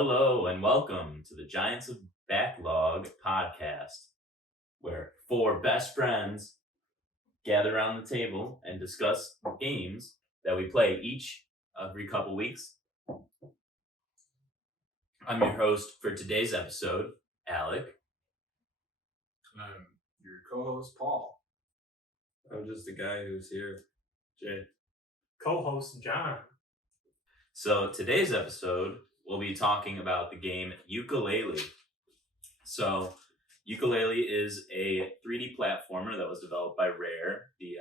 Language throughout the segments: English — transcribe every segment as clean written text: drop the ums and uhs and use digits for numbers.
Hello and welcome to the Giants of Backlog podcast, where four best friends gather around the table and discuss games that we play every couple weeks. I'm your host for today's episode, Alec. I'm your co-host, Paul. I'm just the guy who's here, Jay. Co-host, John. So today's episode, we'll be talking about the game Yooka-Laylee. So Yooka-Laylee is a 3D platformer that was developed by Rare, the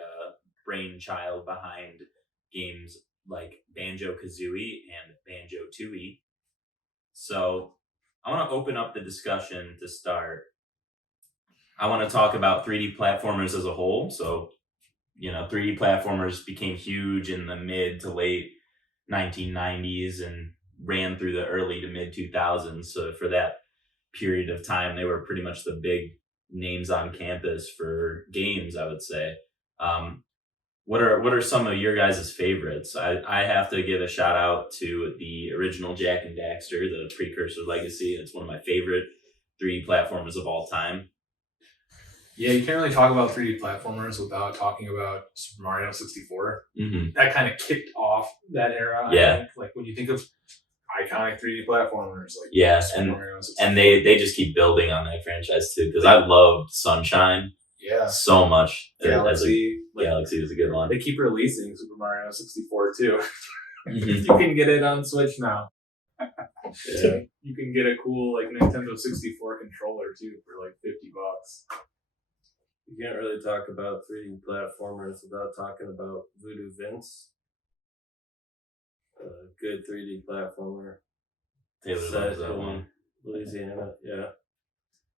brainchild behind games like Banjo-Kazooie and Banjo-Tooie. So I want to open up the discussion to start. I want to talk about 3D platformers as a whole. So, 3D platformers became huge in the mid to late 1990s and ran through the early to mid 2000s. So for that period of time, they were pretty much the big names on campus for games, I would say. What are some of your guys' favorites? I have to give a shout out to the original Jak and Daxter, the precursor Legacy. It's one of my favorite 3D platformers of all time. Yeah, you can't really talk about 3D platformers without talking about Super Mario 64. Mm-hmm. That kind of kicked off that era. Yeah. I think. Like when you think of iconic 3D platformors, like Super Mario 64. And they just keep building on that franchise too, because I loved Sunshine so much. Galaxy is a good one. They keep releasing Super Mario 64 too. Mm-hmm. You can get it on Switch now. Yeah. You can get a cool Nintendo 64 controller too for $50. You can't really talk about 3D platformers without talking about Voodoo Vince. A good 3D platformer. Taylor loves that one. Louisiana, yeah.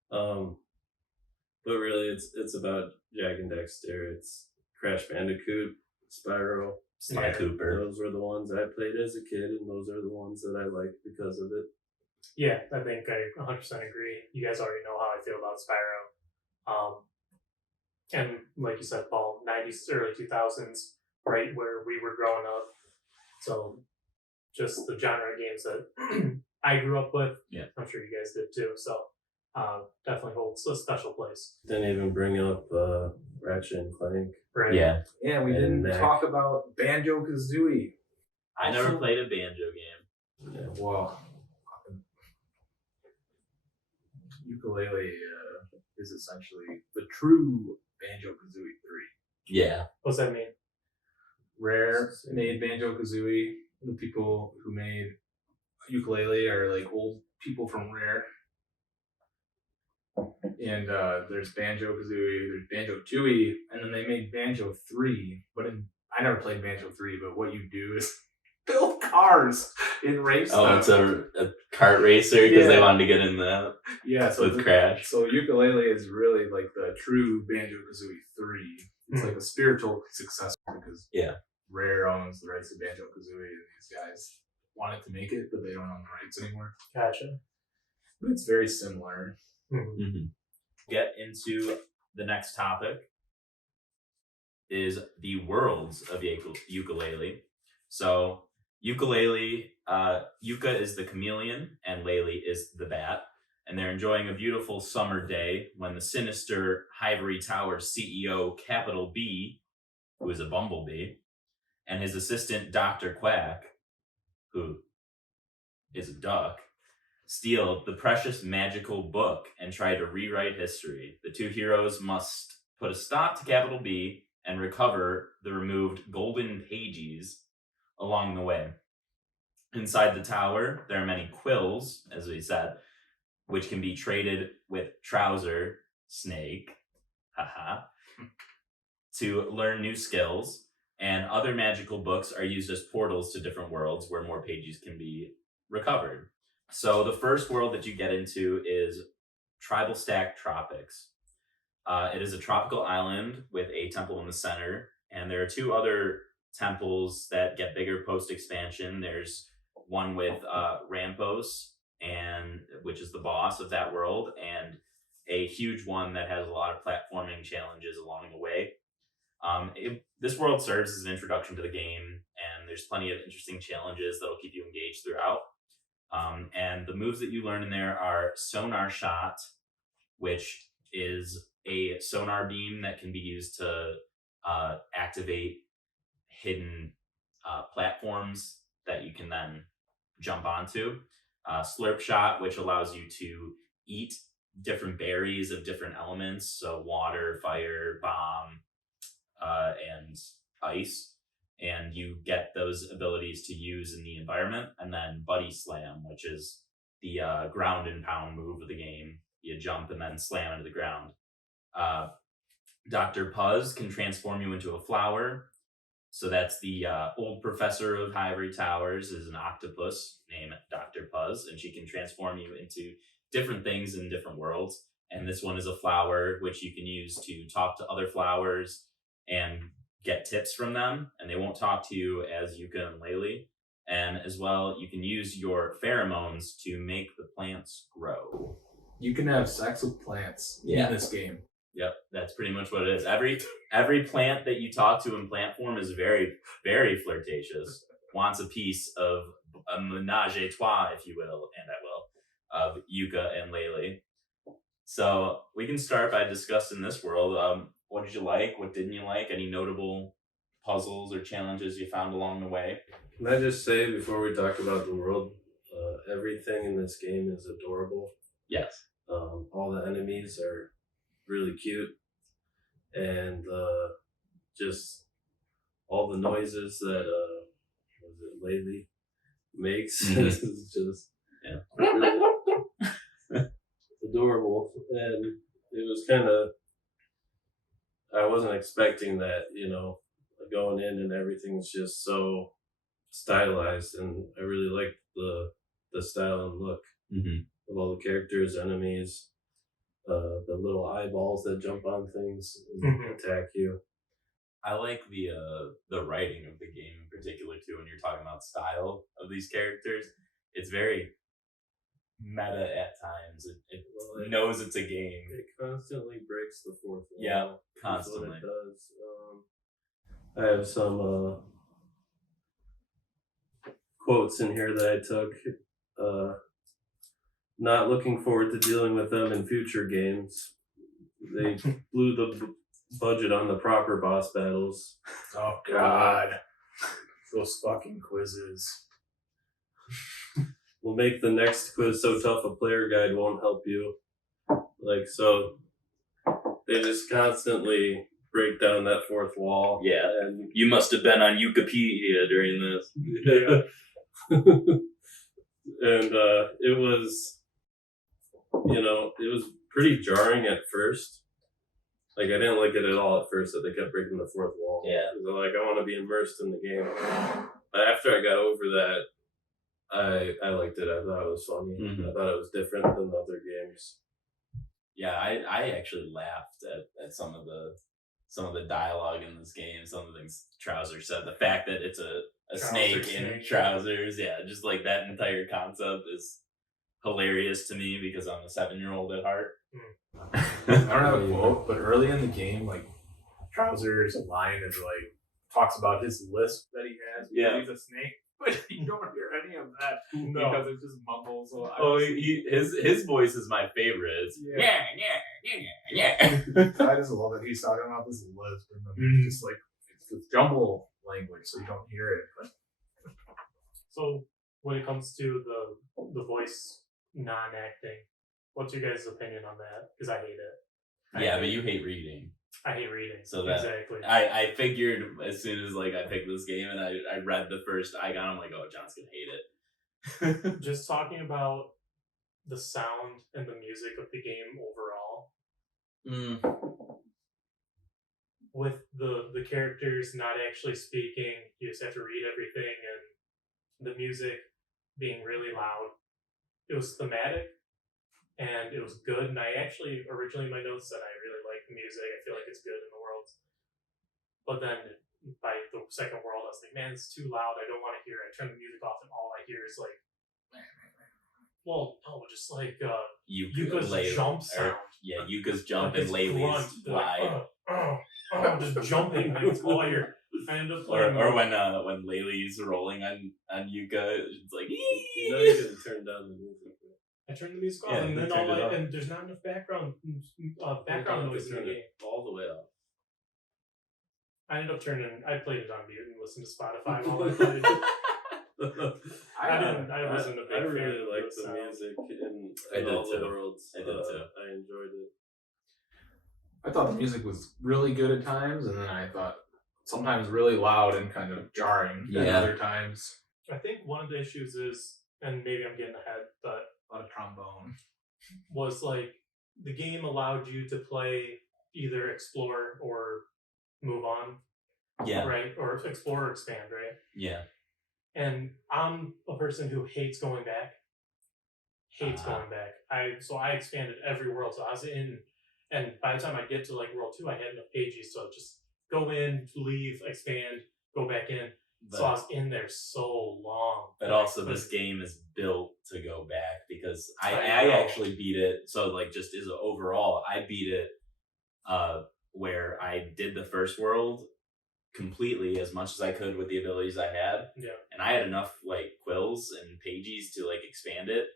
But really, it's about Jak and Daxter. It's Crash Bandicoot, Spyro, Sly Cooper. Those were the ones I played as a kid, and those are the ones that I liked because of it. Yeah, I think I 100% agree. You guys already know how I feel about Spyro. And like you said, Paul, 90s, early 2000s, right where we were growing up. So just the genre of games that I grew up with. Yeah. I'm sure you guys did too. So definitely holds a special place. Didn't even bring up Ratchet and Clank. Right. Yeah. Yeah, we didn't talk about Banjo-Kazooie. I never played a banjo game. Yeah, well, Yooka-Laylee is essentially the true Banjo-Kazooie 3. Yeah. What's that mean? Rare made Banjo-Kazooie. The people who made Yooka-Laylee are old people from Rare. And there's Banjo-Kazooie, there's Banjo-Tooie, and then they made Banjo 3. I never played Banjo 3, but what you do is build cars in race. Oh, it's a kart racer because they wanted to get in that. Yeah, so with Crash. So Yooka-Laylee is really the true Banjo-Kazooie 3. It's like a spiritual successor because Rare owns the rights to Banjo-Kazooie, and these guys wanted to make it, but they don't own the rights anymore. Gotcha. But it's very similar. Mm-hmm. Get into the next topic is the worlds of Yooka-Laylee. So Yooka-Laylee, Yuka is the chameleon and Laylee is the bat, and they're enjoying a beautiful summer day when the sinister Ivory Tower CEO Capital B, who is a bumblebee, and his assistant Dr. Quack, who is a duck, steal the precious magical book and try to rewrite history. The two heroes must put a stop to Capital B and recover the removed golden pages along the way. Inside the tower, there are many quills, as we said, which can be traded with Trouser Snake, to learn new skills, and other magical books are used as portals to different worlds where more pages can be recovered. So the first world that you get into is Tribal Stack Tropics. It is a tropical island with a temple in the center, and there are two other temples that get bigger post-expansion. There's one with Rampos, which is the boss of that world, and a huge one that has a lot of platforming challenges along the way. This world serves as an introduction to the game, and there's plenty of interesting challenges that'll keep you engaged throughout. And the moves that you learn in there are Sonar Shot, which is a sonar beam that can be used to activate hidden platforms that you can then jump onto. Slurp Shot, which allows you to eat different berries of different elements, so water, fire, bomb, and ice. And you get those abilities to use in the environment. And then Buddy Slam, which is the ground and pound move of the game. You jump and then slam into the ground. Dr. Puzz can transform you into a flower. So that's the old professor of Ivory Towers is an octopus named Dr. Puzz, and she can transform you into different things in different worlds. And this one is a flower, which you can use to talk to other flowers and get tips from them, and they won't talk to you as Yooka-Laylee. And as well, you can use your pheromones to make the plants grow. You can have sex with plants in this game. Yep, that's pretty much what it is. Every plant that you talk to in plant form is very, very flirtatious. Wants a piece of a menage a trois, if you will, and I will, of Yooka and Laylee. So we can start by discussing this world. What did you like? What didn't you like? Any notable puzzles or challenges you found along the way? Can I just say before we talk about the world, everything in this game is adorable. Yes. All the enemies are really cute, and just all the noises that Laylee makes is just really adorable. And it was kind of, I wasn't expecting that, going in and everything's just so stylized, and I really liked the style and look of all the characters, enemies, the little eyeballs that jump on things and attack you. I like the writing of the game in particular too. When you're talking about style of these characters, it's very meta at times. It knows it's a game. It constantly breaks the fourth wall. Yeah, constantly. That's what it does. I have some quotes in here that I took. Not looking forward to dealing with them in future games. They blew the budget on the proper boss battles. Oh God, those fucking quizzes. We'll make the next quiz so tough a player guide won't help you. So they just constantly break down that fourth wall. Yeah, and you must have been on Wikipedia during this. Yeah. And it was pretty jarring at first. I didn't like it at all at first that they kept breaking the fourth wall. Yeah. I want to be immersed in the game. But after I got over that, I liked it. I thought it was funny. I thought it was different than other games. Yeah, I actually laughed at some of the dialogue in this game. Some of the things Trouser said. The fact that it's a snake in trousers. Yeah, just that entire concept is hilarious to me because I'm a 7-year-old at heart. I don't have a quote, but early in the game, Trouser's line is talks about his lisp that he has because he's a snake. But you don't hear any of that because it just mumbles. So his voice is my favorite. It's I just love it. He's talking about this lisp and then just it's this jumble language, so you don't hear it. But. So when it comes to the voice non-acting, what's your guys' opinion on that? Because I hate it. But you hate reading. I hate reading. So that exactly. I figured as soon as I picked this game and I read the first icon, I'm like, oh, John's gonna hate it. Just talking about the sound and the music of the game overall. With the characters not actually speaking, you just have to read everything, and the music being really loud. It was thematic and it was good, and I actually originally in my notes said I really like the music. I feel like it's good in the world. But then by the second world I was like, man, it's too loud, I don't want to hear it. I turn the music off and all I hear is Yooka's jump sound. Yooka's jump and Laylee's just jumping. That's all I hear. I ended up Or playing. when Laylee's rolling on Yuka, it's like. You know you gotta turn down the music. I turned the music off, Yeah, and you then turned it off. and there's not enough background noise in the game. All the way up. I ended up I played it on mute and listened to Spotify while I played. I wasn't a big I fan really of liked the the sound. music I in did all the too. worlds. I did too. I enjoyed it. I thought the music was really good at times, and then I thought sometimes really loud and kind of jarring at Yeah. other times. I think one of the issues is, and maybe I'm getting ahead, but A lot of trombone. was like the game allowed you to play either explore or move on, Yeah. right? Or explore or expand, right? Yeah. And I'm a person who hates going back. Going back. I expanded every world. So I was in, and by the time I get to like world 2, I had enough pages, so just go in, leave, expand, go back in. So I was in there so long. But also, this game is built to go back because I know. actually beat it. So, like, just as an overall, I beat it where I did the first world completely as much as I could with the abilities I had. Yeah. And I had enough, like, quills and pages to, like, expand it.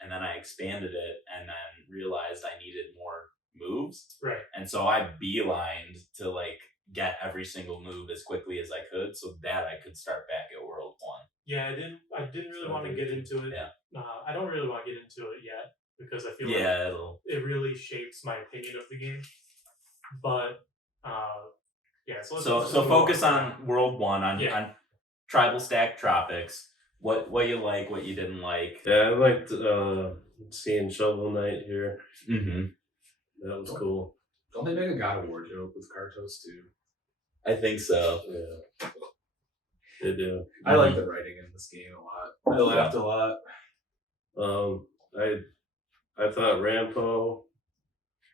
And then I expanded it and then realized I needed more moves. Right. And so I beelined to, like, get every single move as quickly as I could so that I could start back at World 1. Yeah, I didn't really want to get into it. Yeah. I don't really want to get into it yet because I feel like it really shapes my opinion of the game. But yeah, so focus on World 1 on Tribal Stack Tropics. What you like, what you didn't like. Yeah, I liked seeing Shovel Knight here. Mm-hmm. That was cool. Don't they make a God of War joke with Kartos too? I think so. Yeah, they do. I like the writing in this game a lot. I laughed a lot. I thought Rampo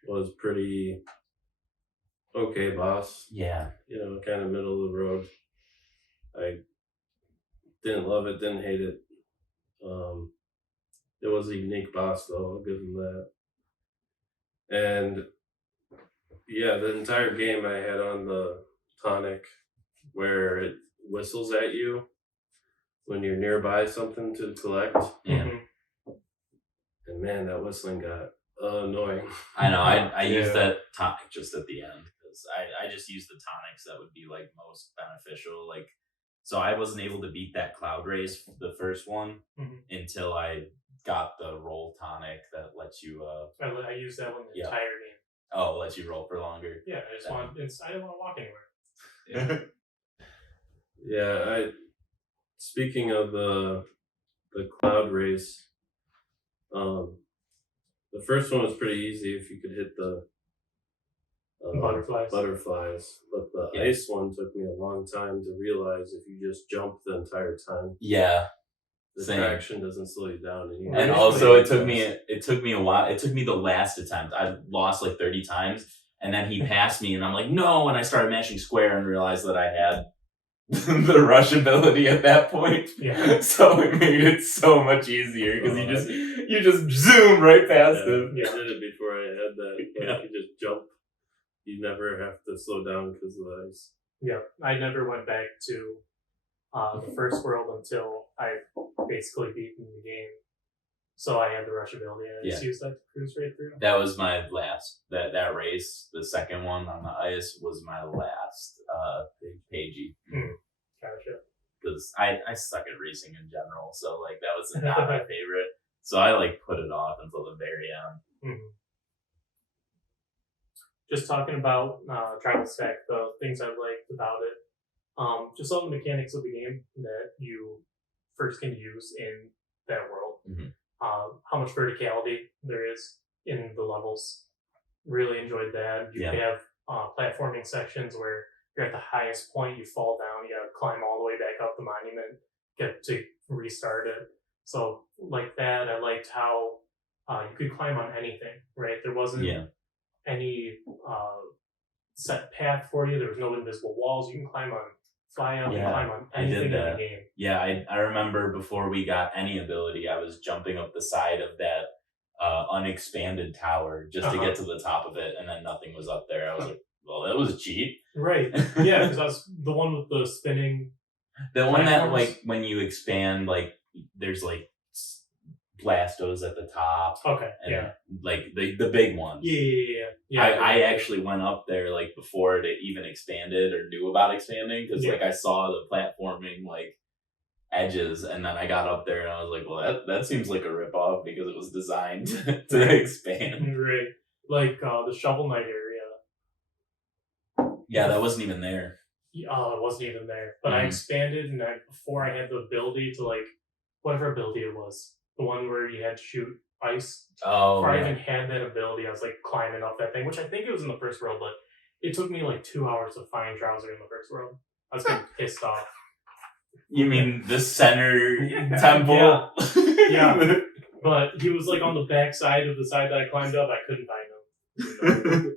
was pretty okay boss. Yeah. You know, kind of middle of the road. I didn't love it, didn't hate it. It was a unique boss though, I'll give him that. And yeah, the entire game I had on the tonic where it whistles at you when you're nearby something to collect. Yeah. And man, that whistling got annoying. I know. I used that tonic just at the end because I just used the tonics that would be like most beneficial. Like, so I wasn't able to beat that cloud race, the first one, until I got the roll tonic that lets you. I used that one the entire game. Oh, lets you roll for longer. Yeah, I didn't want to walk anywhere. Yeah, speaking of the cloud race, the first one was pretty easy if you could hit the butterflies, but the ice one took me a long time to realize if you just jump the entire time. Yeah. The traction doesn't slow you down anymore. And also it took me a while. It took me the last attempt. I lost like 30 times and then he passed me and I'm like, no, and I started mashing square and realized that I had the rush ability at that point. Yeah. So it made it so much easier because you just zoom right past him. I did it before I had that. Like, you just jump. You never have to slow down because of the ice. Yeah, I never went back to the first world until I basically beaten the game. So I had the rush ability and I just used that to cruise right through. That was my last, that race, the second one on the ice was my last pagey. Gotcha. Because I suck at racing in general, so like that was not my favorite. So I like put it off until the very end. Just talking about Tribal Stack, the things I liked about it, just all the mechanics of the game that you first can use in that world. How much verticality there is in the levels. Really enjoyed that. You have platforming sections where you're at the highest point, you fall down, you gotta climb all the way back up the monument, get to restart it. So like that, I liked how you could climb on anything, right? There wasn't any set path for you. There was no invisible walls. You can climb on, fly up, and climb on anything in the game. Yeah, I remember before we got any ability, I was jumping up the side of that unexpanded tower just to get to the top of it, and then nothing was up there. I was like, well, that was cheap. Right. Yeah, because that's the one with the spinning. The one that, platforms? like, when you expand, like, there's, like, Blastos at the top. Okay. And, Yeah. like, the big ones. Yeah. I actually went up there, like, before it even expanded or knew about expanding, because, like, I saw the platforming, like, edges, and then I got up there and I was like, well, that seems like a ripoff because it was designed to expand. Right. Like the Shovel Knight area. Yeah, that wasn't even there. It wasn't even there. But I expanded, and before I had the ability to, like, whatever ability it was, the one where you had to shoot ice. Oh, Before I even had that ability, I was, like, climbing up that thing, which I think it was in the first world, but it took me, like, 2 hours to find Drowser in the first world. I was getting pissed off. You mean the center temple? Yeah. But he was, like, on the back side of the side that I climbed up. I couldn't find him.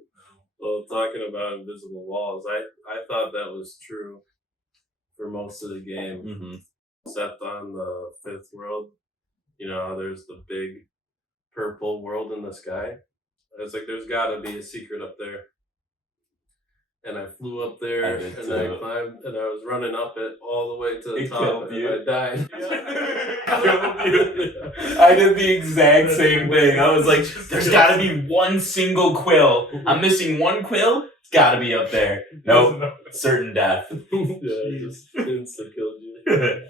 Well, talking about invisible walls, I thought that was true for most of the game, except on the 5th world. You know, there's the big purple world in the sky. I was like, there's got to be a secret up there. And I flew up there, and I climbed, and I was running up it all the way to the top, and I died. I did the exact same thing. I was like, there's got to be one single quill. I'm missing one quill. It's got to be up there. Nope. Certain death. Just insta killed you.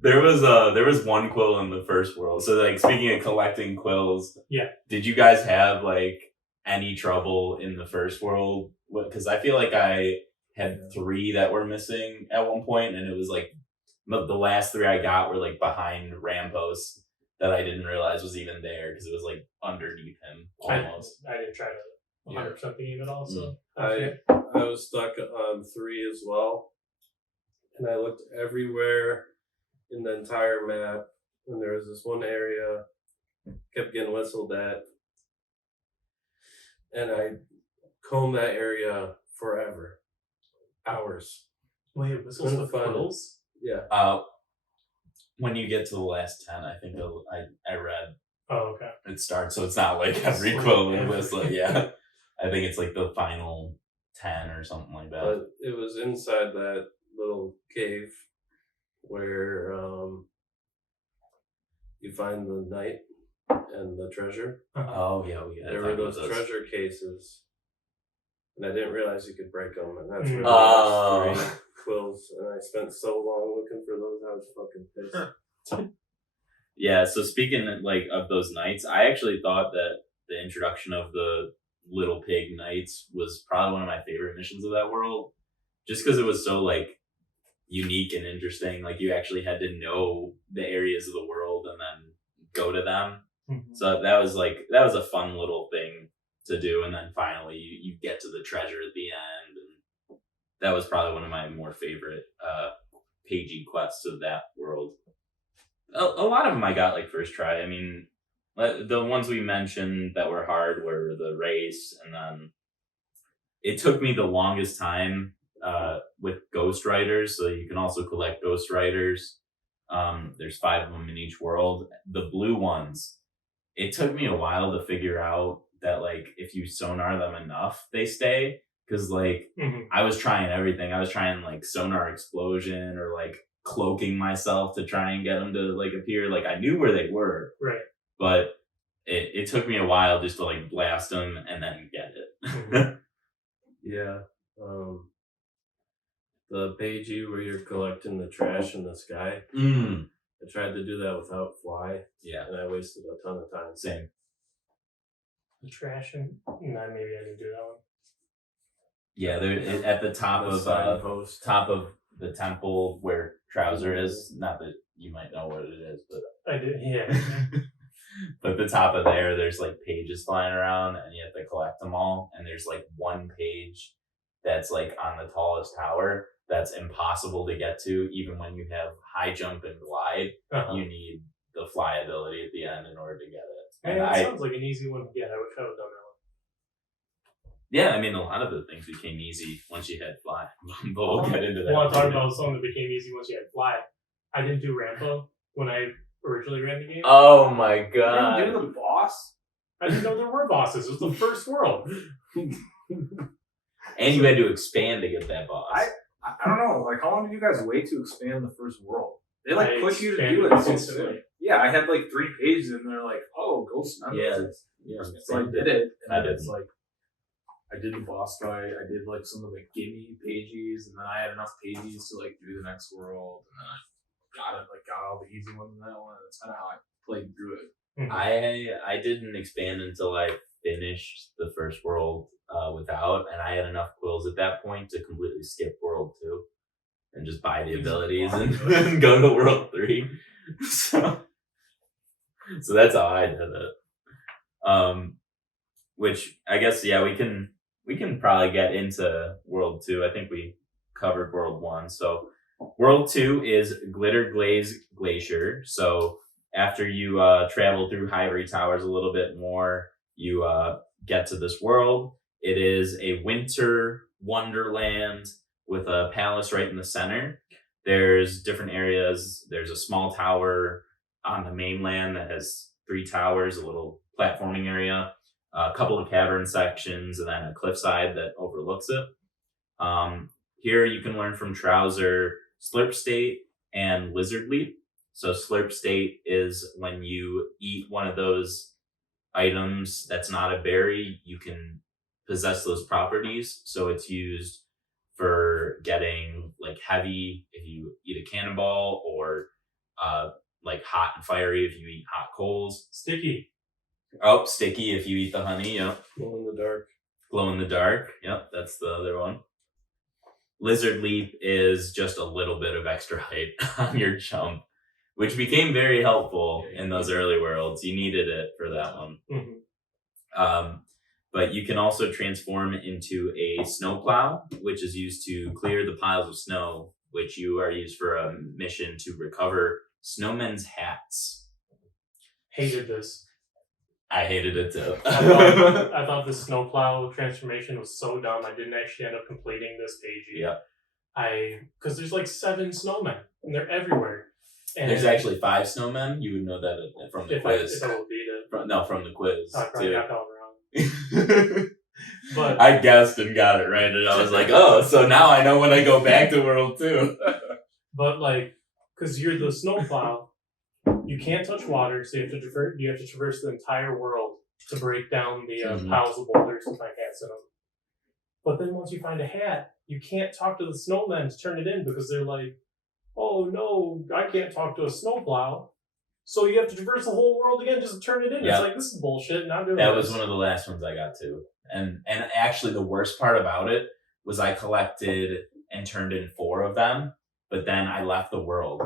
There was one quill in the first world. So, like, speaking of collecting quills, did you guys have, like, any trouble in the first world? Because I feel like I had 3 that were missing at one point, and it was like the last 3 I got were like behind Rampos that I didn't realize was even there because it was like underneath him almost. I didn't try to 100% beat it all, so I was stuck on 3 as well, and I looked everywhere in the entire map, and there was this one area kept getting whistled at, and I combed that area forever, hours. Wait, whistles with quills? Yeah. When you get to the last 10, I think I read. Oh, okay. It starts, so it's not like every quill would whistle. Yeah, I think it's like the final 10 or something like that. But it was inside that little cave where you find the knight and the treasure. Oh yeah, there were those treasure cases, and I didn't realize you could break them, and that's where Oh. 3 quills, and I spent so long looking for those, I was fucking pissed. Yeah, so speaking of those knights, I actually thought that the introduction of the little pig knights was probably one of my favorite missions of that world, just because it was so like unique and interesting. Like, you actually had to know the areas of the world and then go to them. So that was a fun little thing to do, and then finally you get to the treasure at the end, and that was probably one of my more favorite pagey quests of that world. A lot of them I got like first try. I mean, the ones we mentioned that were hard were the race, and then it took me the longest time with Ghost Riders. So you can also collect Ghost Riders. There's 5 of them in each world. The blue ones, it took me a while to figure out that, like, if you sonar them enough, they stay. Because, like, I was trying everything. I was trying, like, sonar explosion or, like, cloaking myself to try and get them to, like, appear. Like, I knew where they were. Right. But it took me a while just to, like, blast them and then get it. Yeah. The pagey where you're collecting the trash in the sky. I tried to do that without fly. Yeah. And I wasted a ton of time. Same. The trash and maybe I didn't do that one. Yeah, at the top of the temple where Trouser is. Not that you might know what it is, but I did. Yeah. But the top of there's like pages flying around, and you have to collect them all. And there's like one page that's like on the tallest tower that's impossible to get to, even when you have high jump and glide. You need the fly ability at the end in order to get it. And that sounds like an easy one to get. I wish I would have done that one. Yeah, I mean, a lot of the things became easy once you had fly. But we'll get into that. I want to talk about something that became easy once you had fly. I didn't do Rambo when I originally ran the game. Oh my god. You didn't do the boss? I didn't know there were bosses. It was the first world. And you had to expand to get that boss. I don't know. Like, how long did you guys wait to expand the first world? They like I push you to expanded do it instantly. Yeah, I had like 3 pages, and they're like, "Oh, go spend it." So I did it, and I then it's didn't. like I did the boss fight. I did like some of the gimme pages, and then I had enough pages to like do the next world, and then I got all the easy ones in that one. That's kind of how I played through it. I didn't expand until I finished the first world without, and I had enough quills at that point to completely skip world 2 and just buy the abilities and go to world 3. So that's how I did it. Which I guess we can probably get into world 2. I think we covered world 1. So world 2 is Glitter Glaze Glacier. So after you travel through Ivory Towers a little bit more, you get to this world. It is a winter wonderland with a palace right in the center. There's different areas. There's a small tower on the mainland that has 3 towers, a little platforming area, a couple of cavern sections, and then a cliffside that overlooks it. Here you can learn from Trouser, Slurp State, and Lizard Leap. So Slurp State is when you eat one of those items that's not a berry, you can possess those properties. So it's used for getting like heavy if you eat a cannonball, or like hot and fiery if you eat hot coals. Sticky. Oh, sticky if you eat the honey. Yep. Glow in the dark. Glow in the dark. Yep, that's the other one. Lizard Leap is just a little bit of extra height on your jump, which became very helpful in those early worlds. You needed it for that one. Mm-hmm. But you can also transform into a snowplow, which is used to clear the piles of snow, which you are used for a mission to recover snowmen's hats. Hated this. I hated it too. I thought the snowplow transformation was so dumb. I didn't actually end up completing this page. Yeah. Because there's like 7 snowmen and they're everywhere. And there's actually 5 snowmen. You would know that from the quiz. If I would beat it. From the quiz. I probably got that one wrong. But I guessed and got it right, and I was like, "Oh, so now I know when I go back to World 2." But like, because you're the snowplow, you can't touch water, so you have to traverse the entire world to break down the piles of boulders to find hats in them. But then once you find a hat, you can't talk to the snowmen to turn it in because they're like, "Oh no, I can't talk to a snowplow." So you have to traverse the whole world again just to turn it in. Yep. It's like, this is bullshit. Not doing that this. was one of the last ones I got to. And actually the worst part about it was I collected and turned in 4 of them, but then I left the world.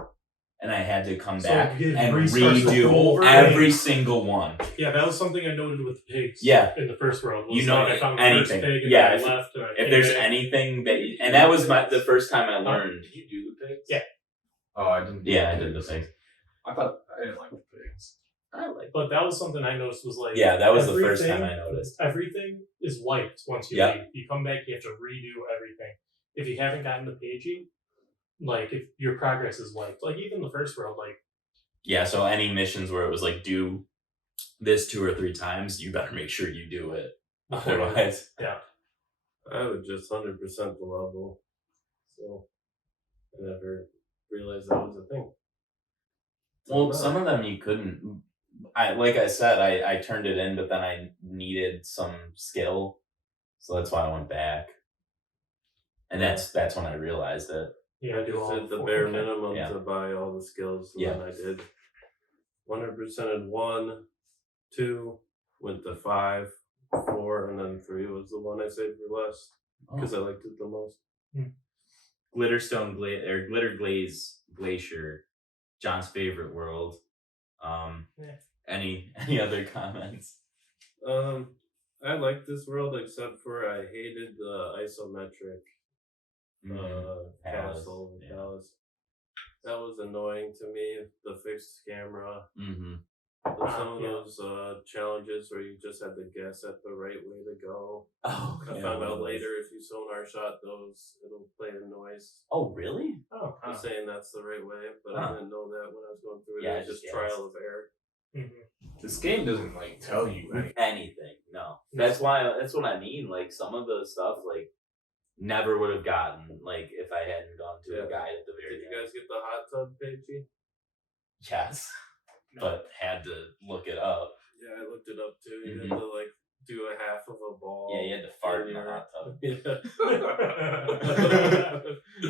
And I had to come back and redo every single one. Yeah, that was something I noted with the pigs. Yeah. In the first world. You know, I found the anything. first pig and yeah. then I left. And if there's anything that, and that was the first time I learned. Did you do the pigs? Yeah. Oh, I didn't. I did the pigs. I thought I didn't like the pigs. But that was something I noticed was like. Yeah, that was the first time I noticed. Everything is wiped once you leave. You come back, you have to redo everything. If you haven't gotten the paging, like if your progress is wiped, like even the first world, like. Yeah, so any missions where it was like do this 2 or 3 times, you better make sure you do it. Otherwise, yeah. I would just 100% the level, so I never realized that was a thing. Well, some of them you couldn't. Like I said, I turned it in, but then I needed some skill, so that's why I went back. And that's when I realized it. Yeah, I just did the bare minimum to buy all the skills, and then I did 100% in 1, 2, went to 5, 4, and then 3 was the one I saved for last because I liked it the most. Glitter Glaze Glacier, John's favorite world. Any other comments? I liked this world except for I hated the isometric castle palace. That was annoying to me. The fixed camera. Some of those challenges where you just had to guess at the right way to go. Oh, I found out later if you sonar shot those, it'll play a noise. Oh, really? Oh, I'm saying that's the right way, but I didn't know that when I was going through it. Yeah, it was just trial of error. This game doesn't like tell you anything. No, that's what I mean. Like some of the stuff, like never would have gotten if I hadn't gone to a guide at the very Did end. you guys get the hot tub, Paigey? Yes, but had to look it up. Yeah, I looked it up too. You had to do a half of a ball. Yeah, you had to fart in the hot tub. Yeah.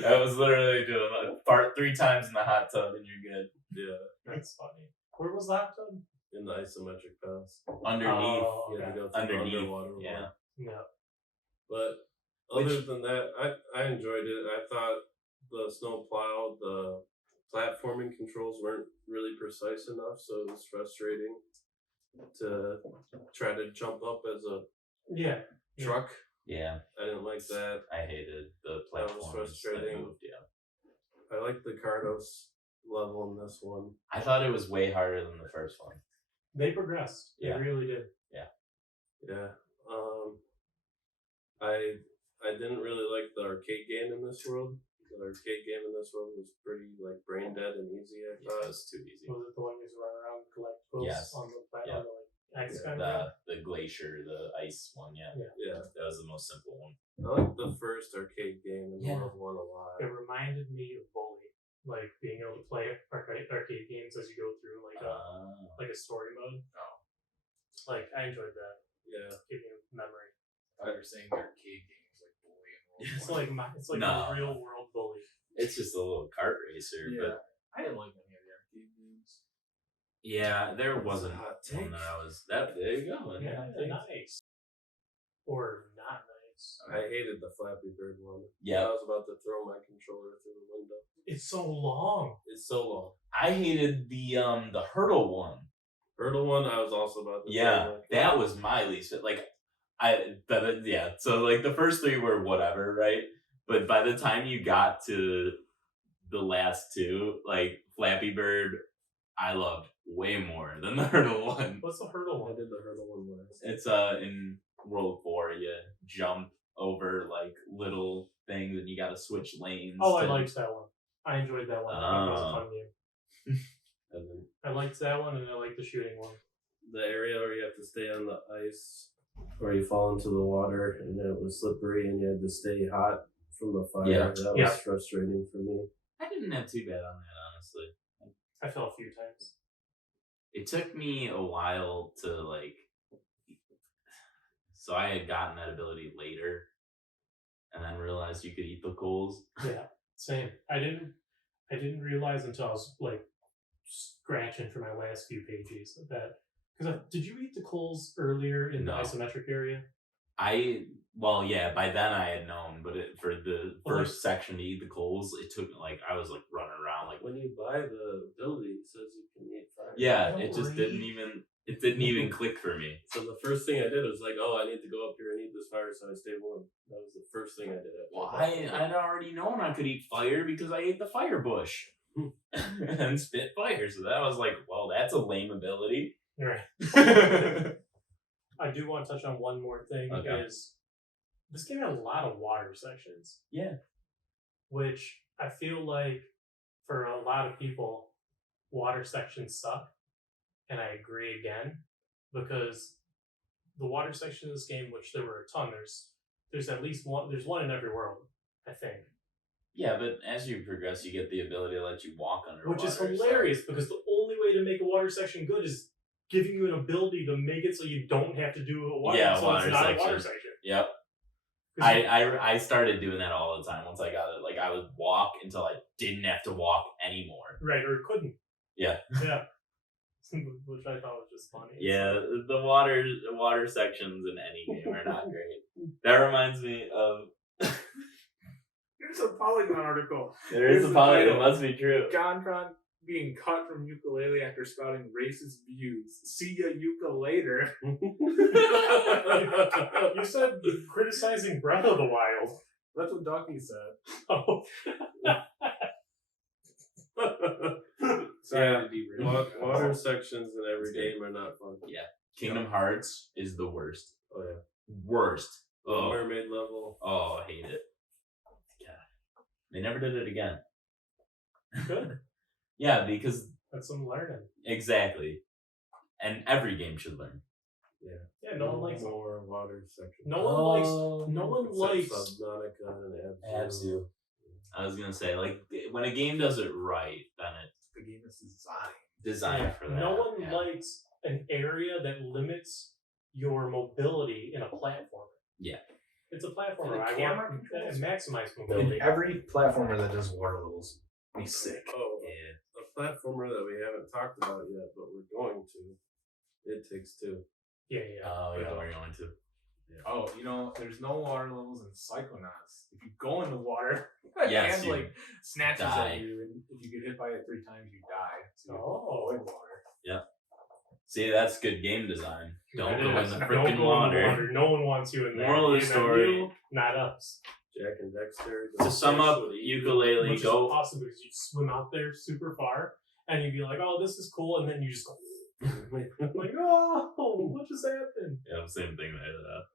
I was literally doing fart 3 times in the hot tub and you're good. Yeah. That's funny. Where was that tub? In the isometric pass. Underneath. Oh, You had okay. to go through Underneath. underwater. Yeah. Yeah. But other than that, I enjoyed it. I thought the snow plow, the platforming controls weren't really precise enough, so it was frustrating to try to jump up as a truck. Yeah. I didn't like that. I hated the That was platforms frustrating. that moved, yeah. I liked the Cardos level in this one. I thought it was way harder than the first one. They progressed. Yeah. They really did. Yeah. I didn't really like the arcade game in this world. The arcade game in this world was pretty brain dead and easy. I Yeah, thought it was too easy. Was it the one you just run around and collect books Yes. on the Yeah. on the X kind of The glacier, the ice one, yeah. Yeah. That was the most simple one. I liked the first arcade game in Yeah. World War a lot. It reminded me of Bully, being able to play arcade games as you go through a story mode. Oh. I enjoyed that. Yeah. Giving you memory. I thought you were saying the arcade game was like Bully and It's like No. a real world Bully. It's just a little kart racer, but I didn't like any of the arcade games. yeah, there wasn't hot one take. that I was that. There you go. Yeah, nice. Or not nice. I hated the Flappy Bird one. Yeah. I was about to throw my controller through the window. It's so long. It's so long. I hated the hurdle one. Hurdle one, I was also about to Yeah, throw my that was my least. So the first 3 were whatever, right? But by the time you got to the last 2, Flappy Bird, I loved way more than the hurdle one. What's the hurdle I one? did the hurdle one last. It's in World 4, you jump over little things and you gotta switch lanes. Oh, I liked that one. I enjoyed that one. I think it was a Oh. fun game. And then I liked that one, and I liked the shooting one. the area where you have to stay on the ice, where you fall into the water, and it was slippery, and you had to stay hot from the fire. Yeah. That was Yeah. frustrating for me. I didn't have too bad on that, honestly. I fell a few times. It took me a while to so I had gotten that ability later and then realized you could eat the coals. Yeah, same. I didn't realize until I was scratching for my last few pages that did you eat the coals earlier in No. the isometric area? By then I had known, but for the first section to eat the coals, it took I was running around When you buy the ability, it says you can eat fire. yeah, Don't it just worry. didn't even click for me. So the first thing I did was I need to go up here and eat this fire so I stay warm. That was the first thing I did. Well, I'd already known I could eat fire because I ate the fire bush and spit fire. So that was well, that's a lame ability. Right. I do want to touch on one more thing. Okay. Is this game had a lot of water sections. Yeah. Which I feel like for a lot of people, water sections suck. And I agree again, because the water section of this game, which there were a ton, there's at least one. There's one in every world, I think. Yeah, but as you progress, you get the ability to let you walk underwater. Which is hilarious because the only way to make a water section good is giving you an ability to make it so you don't have to do a water. Yeah, so water it's not section. a water section. Yep. I started doing that all the time once I got it. I would walk until I didn't have to walk anymore. Right, or couldn't. Yeah. Yeah. Which I thought was just funny. Yeah, the water sections in any game are not great. That reminds me of Here's a Polygon article. there is Here's a the poly. It title. must be true. Jontron being cut from Yooka-Laylee after spouting racist views. See ya, Yuka later. You said criticizing Breath of the Wild. That's what Ducky said. Oh. Sorry to derail. Water sections in every It's good. game are not fun. Kingdom Hearts is the worst. Oh yeah. Worst. The Oh, mermaid level. I hate it. Yeah. They never did it again. Good. Yeah, because That's some learning. exactly. And every game should learn. Yeah, no one likes them. more water section. No one likes Subnautica and Abzu. I was gonna say, like, when a game does it right, then The game is designed designed for that. No one likes an area that limits your mobility in a platformer. Yeah. It's a platformer. And the I camera want controls? maximize in mobility. every platformer that does water levels. Be sick. Oh, Yeah. a platformer that we haven't talked about yet, but we're going to. It Takes Two. Yeah. Oh yeah, we're going to. Oh, there's no water levels in Psychonauts. If you go in the water, Yes, and you like snatches die. at you, and if you get hit by it 3 times, you die. So you avoid water. See, that's good game design. Don't go in the Don't freaking go in water. the water. No one wants you in there. Moral of the Either story. you, not us. Jack and Dexter. To sum up, Yooka-Laylee, Which is go. awesome because you swim out there super far and you'd be like, oh, this is cool. And then you just go, like, oh, what just happened? Yeah, same thing there.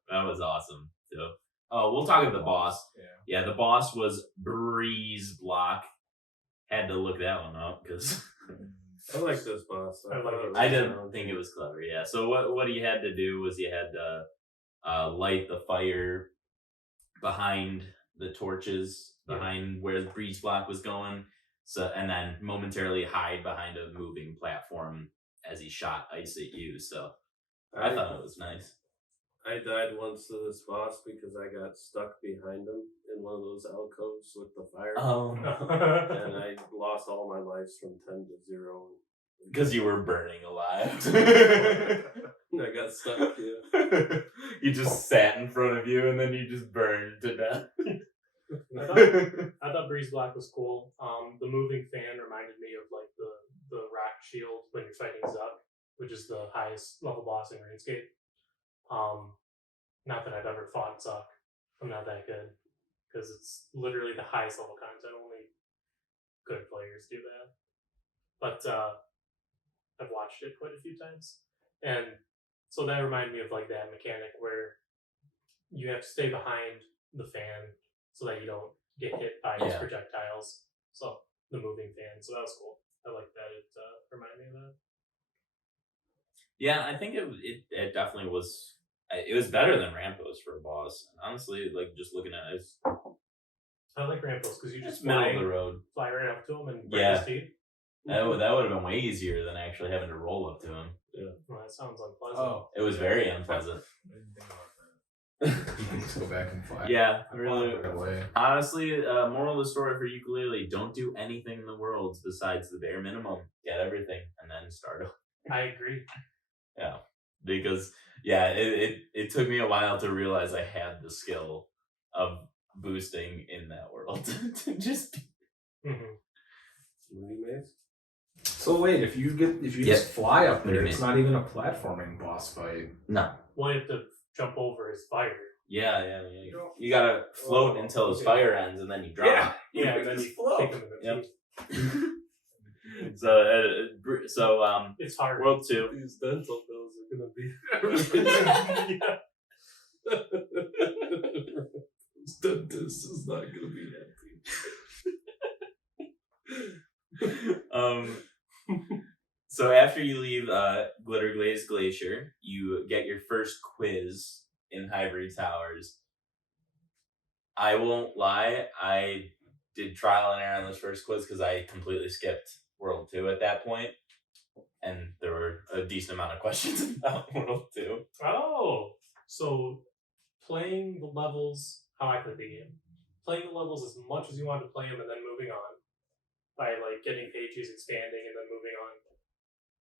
That was awesome too. Oh, we'll talk about the boss. Yeah, the boss was Breeze Block. Had to look that one up because I like this boss. I like it. I didn't think it was clever. Yeah. So what he had to do was he had to light the fire behind the torches, behind where the Breeze Block was going. So and then momentarily hide behind a moving platform as he shot ice at you. So I thought it was nice. I died once to this boss because I got stuck behind him in one of those alcoves with the fire. Oh, And I lost all my lives from 10 to 0. because you were burning alive. I got stuck, yeah. You just sat in front of you and then you just burned to death. I thought Breeze Block was cool. The moving fan reminded me of like the rock shield when you're fighting Zuck, which is the highest level boss in RuneScape. Not that I've ever fought Zuck. I'm not that good because it's literally the highest level content. Only good players do that. But I've watched it quite a few times, and so that reminded me of like that mechanic where you have to stay behind the fan so that you don't get hit by these projectiles. So the moving fan. So that was cool. I like that. It reminded me of that. Yeah, I think it definitely was. It was better than Rampos for a boss. Honestly, like just looking at it, it's I like Rampos because you just middle of the road. fly right up to him and break his teeth. That would have been way easier than actually having to roll up to him. Yeah. Well, that sounds unpleasant. Oh, It was very unpleasant. I didn't think about that. You can just go back and fly. Yeah, I really. fly right away. Honestly, moral of the story for Yooka-Laylee: don't do anything in the world besides the bare minimum. Get everything and then start over. I agree. Yeah, because it took me a while to realize I had the skill of boosting in that world to just. Moody Maze? So wait, if you just fly up there, Maybe. it's not even a platforming boss fight. No. Well, you have to jump over his fire. Yeah. You gotta float until his fire ends, and then you drop. Yeah, and then you float. kick him in the teeth. So It's hard. World 2. These dental bills are gonna be. Yeah. This dentist is not gonna be happy. So after you leave Glitter Glaze Glacier, you get your first quiz in Highbury Towers. I won't lie, I did trial and error on this first quiz because I completely skipped World 2 at that point, and there were a decent amount of questions about World 2. Oh, so playing the levels how I played the game. Playing the levels as much as you want to play them and then moving on. By like getting pages, expanding, and then moving on.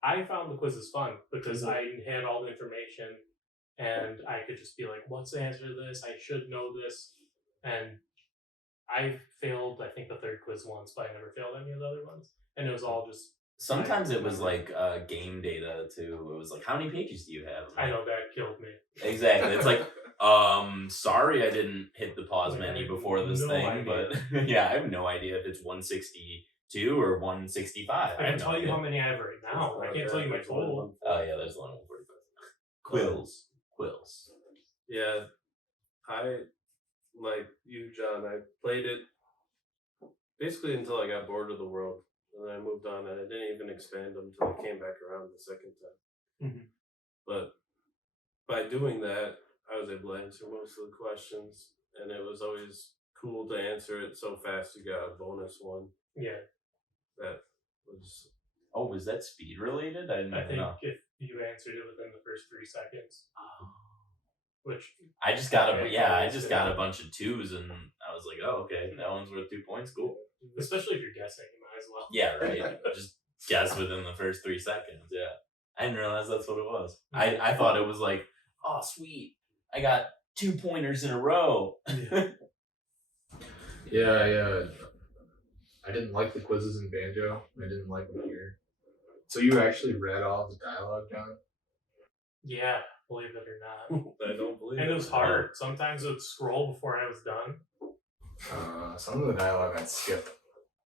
I found the quizzes fun because I had all the information and I could just be like, what's the answer to this? I should know this. And I failed, I think, the third quiz once, but I never failed any of the other ones. And it was all just... Sometimes it was like game data too. It was like, how many pages do you have? I know, that killed me. Exactly. It's like, sorry I didn't hit the pause Like, menu I have before this no thing, idea. but yeah, I have no idea if it's 162 or 165. I can tell you how many I have right now. I can't tell you my total. Oh yeah, there's one over. Quills. Yeah, I like you, John. I played it basically until I got bored of the world, and then I moved on, and I didn't even expand them until I came back around the second time. Mhm. But by doing that, I was able to answer most of the questions, and it was always cool to answer it so fast. You got a bonus one. Yeah. That was. Oh, was that speed related? I think know. if you answered it within the first 3 seconds, which I just got a bunch of 2s, and I was like, oh, okay, that one's worth 2 points. Cool. especially if you're guessing, you might as well. Yeah, right. Just guess within the first 3 seconds. Yeah, I didn't realize that's what it was. I thought it was like, oh, sweet, I got 2 pointers in a row. Yeah. I didn't like the quizzes in Banjo. I didn't like them here. So you actually read all the dialogue, John? Yeah, believe it or not. I don't believe And it was hard. Sometimes it would scroll before I was done. Some of the dialogue I skipped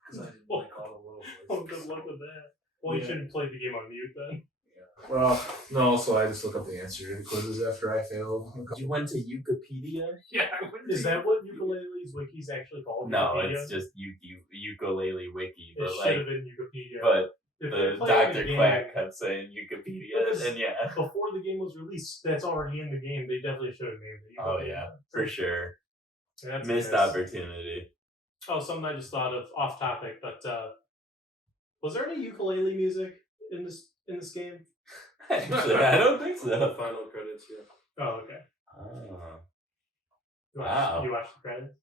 because I didn't like all the little Oh, voices. good luck with that. Well, you shouldn't play the game on mute then. Yeah. Well, no. So I just look up the answer to the quizzes after I failed. You went to Yooka-Pedia? Yeah. Is that what Yooka-Laylee's wiki's actually called? No, Wikipedia? it's just Yooka-Laylee wiki. It But should have been Wikipedia. but If the they're playing Dr. the game Quack kept saying Yooka-Pedia, Because and yeah. before the game was released, that's already in the game. They definitely should have named it. Oh yeah, for sure. That's Missed opportunity. Oh, something I just thought of off topic, but was there any ukulele music in this game? Actually, I don't think The so. final credits, yeah. Oh, okay. Oh, You watched the credits?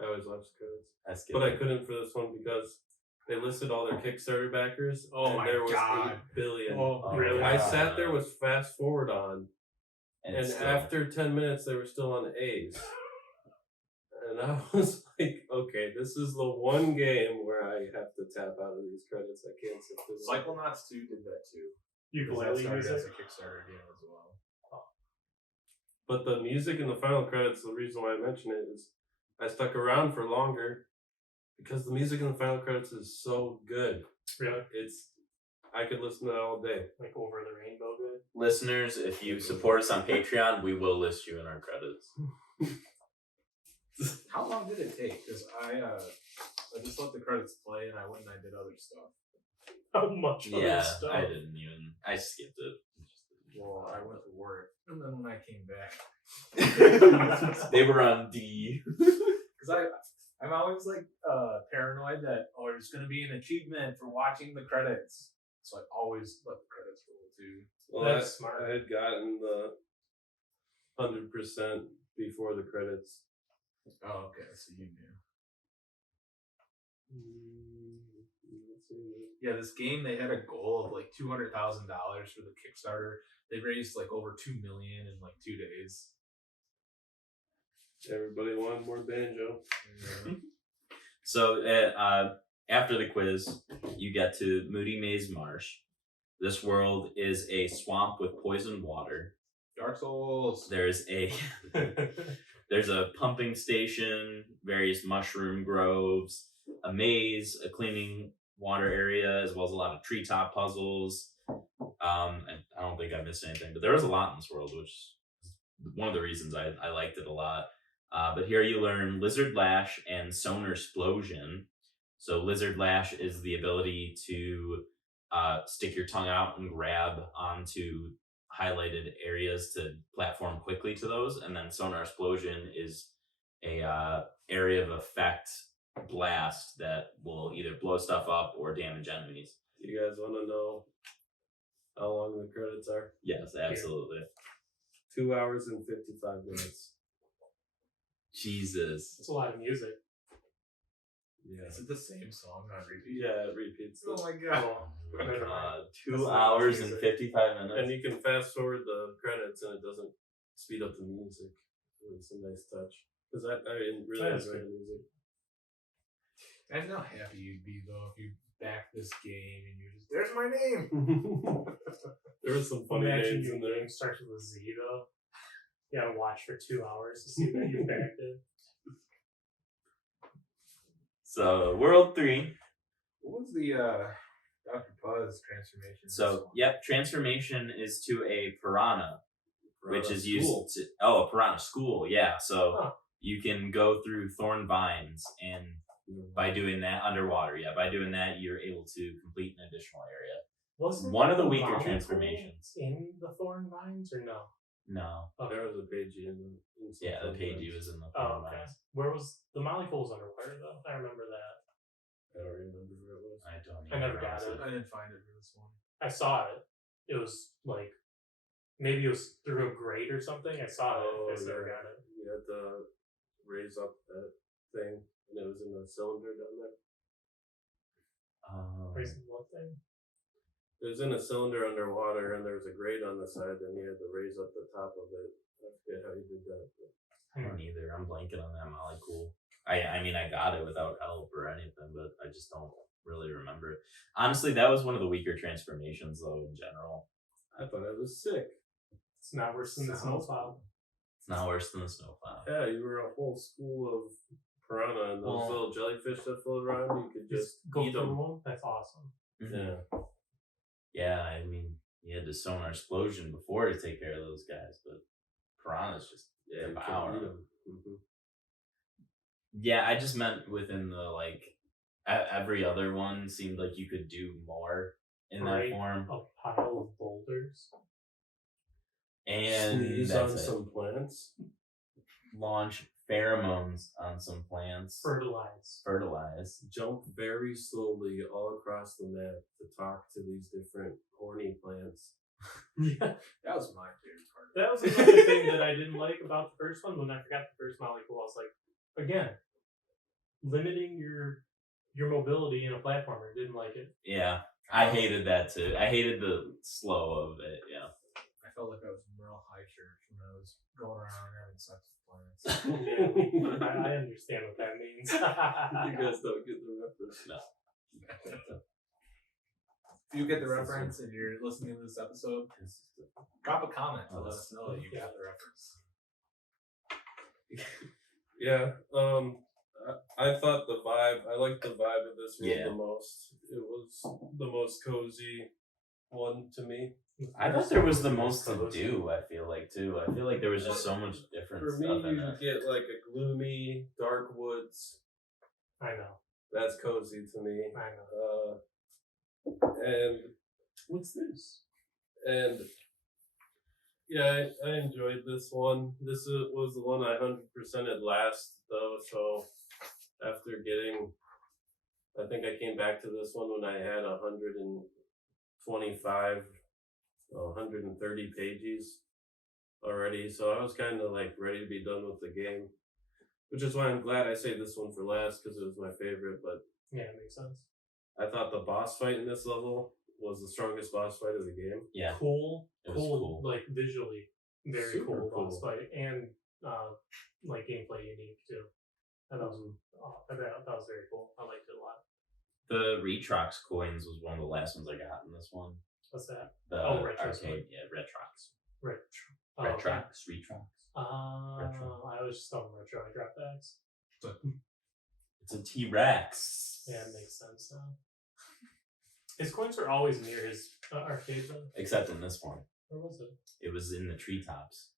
I always watch the credits. that's good. But I couldn't for this one because they listed all their Kickstarter backers. Oh and my there was God. 8 billion. Oh, really? I sat there with fast forward on, and still- after 10 minutes, they were still on A's. And I was like, okay, this is the one game where I have to tap out of these credits. I can't sit through them. Psychonauts 2 did that too. Ukulele That started music? as a Kickstarter game as well. But the music in the final credits, the reason why I mention it is I stuck around for longer because the music in the final credits is so good. Really? I could listen to that all day. Like Over the Rainbow good? Listeners, if you support us on Patreon, we will list you in our credits. How long did it take? Because I just let the credits play and I went and I did other stuff. How much other Yeah, stuff? I skipped it. Well, I went to work and then when I came back, They were on D. because I'm always like paranoid that there's gonna be an achievement for watching the credits, so I always let the credits roll too. Well, That's smart. I had gotten the 100% before the credits. Oh, okay, so you knew. Let's see. Yeah, this game they had a goal of like $200,000 for the Kickstarter. They raised like over $2 million in like 2 days. Everybody wanted more banjo. Yeah. So after the quiz, you get to Moody Maze Marsh. This world is a swamp with poisoned water. Dark Souls. There's a pumping station, various mushroom groves, a maze, a cleaning water area, as well as a lot of treetop puzzles. And I don't think I missed anything, but there was a lot in this world, which is one of the reasons I liked it a lot. But here you learn Lizard Lash and Sonar Explosion. So Lizard Lash is the ability to stick your tongue out and grab onto highlighted areas to platform quickly to those, and then Sonar Explosion is a area of effect blast that will either blow stuff up or damage enemies. You guys want to know how long the credits are? Yes, absolutely. 2 hours and 55 minutes. Jesus. It's a lot of music. Yeah. Is it the same song on repeat? Yeah, it repeats. Oh my god. Oh, never mind. 2 hours and 55 minutes. And you can fast forward the credits and it doesn't speed up the music. It's a nice touch. Because I really That is enjoy good. the music. Imagine how happy you'd be though if you backed this game and you just there's my name. There was some funny Imagine names your in there. game starts with a Z though. You gotta watch for 2 hours to see that you backed it. So, World 3. What was the Dr. Puzz transformation? So, yep, transformation is to a piranha, which is used School. to... Oh, a piranha school, yeah. So, Huh. you can go through thorn vines, and by doing that, underwater, by doing that, you're able to complete an additional area. Wasn't One of the the weaker monocle transformations. in the thorn vines or no? No. Okay. There was a Pagey in Yeah, the Pagey was in the Oh, okay. mines. Where was the Molly Pool was underwater though? I remember that. I don't remember where it was. I don't. I never got it. I didn't find it for this one. I saw it. It was like maybe it was through a grate or something. I saw it. I just never got it. You had to raise up that thing, and it was in a cylinder down there. Raising what thing? It was in a cylinder underwater, and there was a grate on the side, and you had to raise up the top of it. I forget how you did that. But. I don't either. I'm blanking on that Molly Cool. I mean, I got it without help or anything, but I just don't really remember it. Honestly, that was one of the weaker transformations, though, in general. I thought it was sick. It's not worse than the snowplow. It's not worse than the snowplow. Yeah, you were a whole school of piranha and those little jellyfish that float around. You could just go eat through them. them. That's awesome. Mm-hmm. Yeah. Yeah, I mean, you had to sonar explosion before to take care of those guys, but piranhas just devour them. Mm-hmm. Yeah, I just meant within the, like, every other one seemed like you could do more in that form. A pile of boulders. And sneeze that's on it. some plants. Launch pheromones on some plants. Fertilize. Jump very slowly all across the map to talk to these different horny plants. Yeah. That was my favorite part. That was another thing that I didn't like about the first one. When I forgot the first Molly Pool, I was like, again, limiting your mobility in a platformer. Didn't like it. Yeah, I hated that too. I hated the slow of it. Yeah. I felt like I was in real high church when I was going around having sex with plants. Yeah, I understand what that means. You guys don't get the reference. No. If you get the reference and you're listening to this episode, drop a comment to let us know that you got the reference. Yeah, I thought I liked the vibe of this world the most. It was the most cozy one to me. I thought there was the most to do, I feel like, too. I feel like there was just so much different For me, stuff in you it. get like a gloomy, dark woods. I know. That's cozy to me. I know. And what's this? And yeah, I enjoyed this one. This was the one I 100%ed last, though. So after I think I came back to this one when I had 130 pages already. So I was kind of like ready to be done with the game, which is why I'm glad I saved this one for last because it was my favorite. But yeah, it makes sense. I thought the boss fight in this level was the strongest boss fight of the game. Yeah. Cool. It was cool. Like visually, very Super cool boss fight, and like gameplay unique too. And that was very cool. I liked it a lot. The Retrox coins was one of the last ones I got in this one. What's that? The Retrox. arcade, yeah, Retrox. Retrox. Retrox. I always just call them retro. I drop bags. It's a T-Rex. Yeah, it makes sense now. His coins are always near his arcade though. Except in this one. Where was it? It was in the treetops.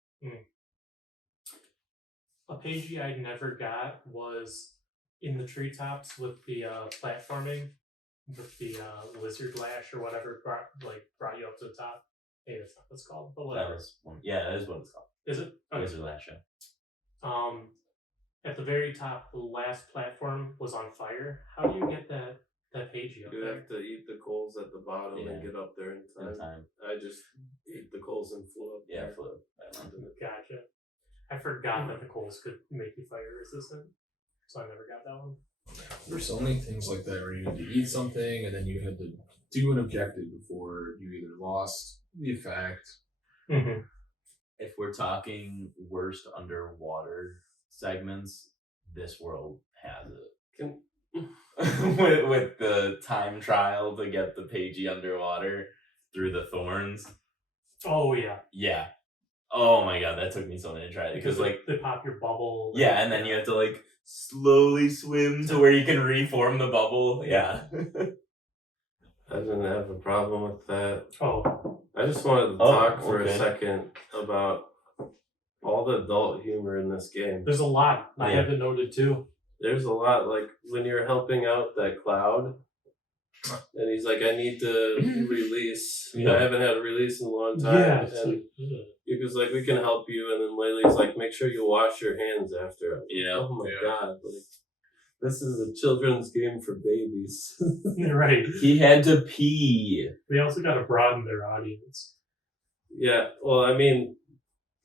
A pagey I never got was in the treetops with the platforming, with the lizard lash or whatever brought you up to the top. Maybe that's not what it's called, but whatever. That is one. Yeah, that is what it's called. Is it? Okay. Lizard lash. Yeah. At the very top, the last platform was on fire. How do you get that pagey up You there? have to eat the coals at the bottom and get up there in time. I just ate the coals and flew up. Yeah, there. flew. Gotcha. I forgot that the coals could make you fire resistant, so I never got that one. There's so many things like that where you had to eat something and then you had to do an objective before you either lost the effect. Mm-hmm. If we're talking worst underwater segments, this world has it. with the time trial to get the pagey underwater through the thorns. Oh yeah. Yeah. Oh my god, that took me so long to try it because like they pop your bubble. Yeah, and then you have to like slowly swim to where you can reform the bubble. Yeah. I didn't have a problem with that. Oh. I just wanted to talk for a second about all the adult humor in this game. There's a lot. I have it noted too. There's a lot, like when you're helping out that cloud, and he's like, I need to release. I haven't had a release in a long time. Yeah. And because like we can help you, and then Laylee's like, make sure you wash your hands after. Yeah. Oh my god! Like this is a children's game for babies. Right. He had to pee. They also got to broaden their audience. Yeah. Well, I mean,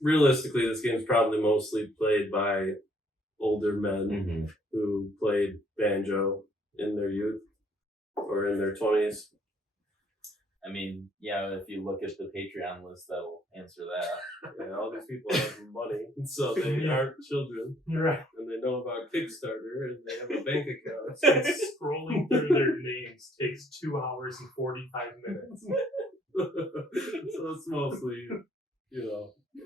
realistically, this game's probably mostly played by older men who played banjo in their youth or in their 20s. I mean, yeah, if you look at the Patreon list, that'll answer that. Yeah, all these people have money, so they aren't children. Right. And they know about Kickstarter, and they have a bank account. And scrolling through their names takes 2 hours and 45 minutes. So it's mostly,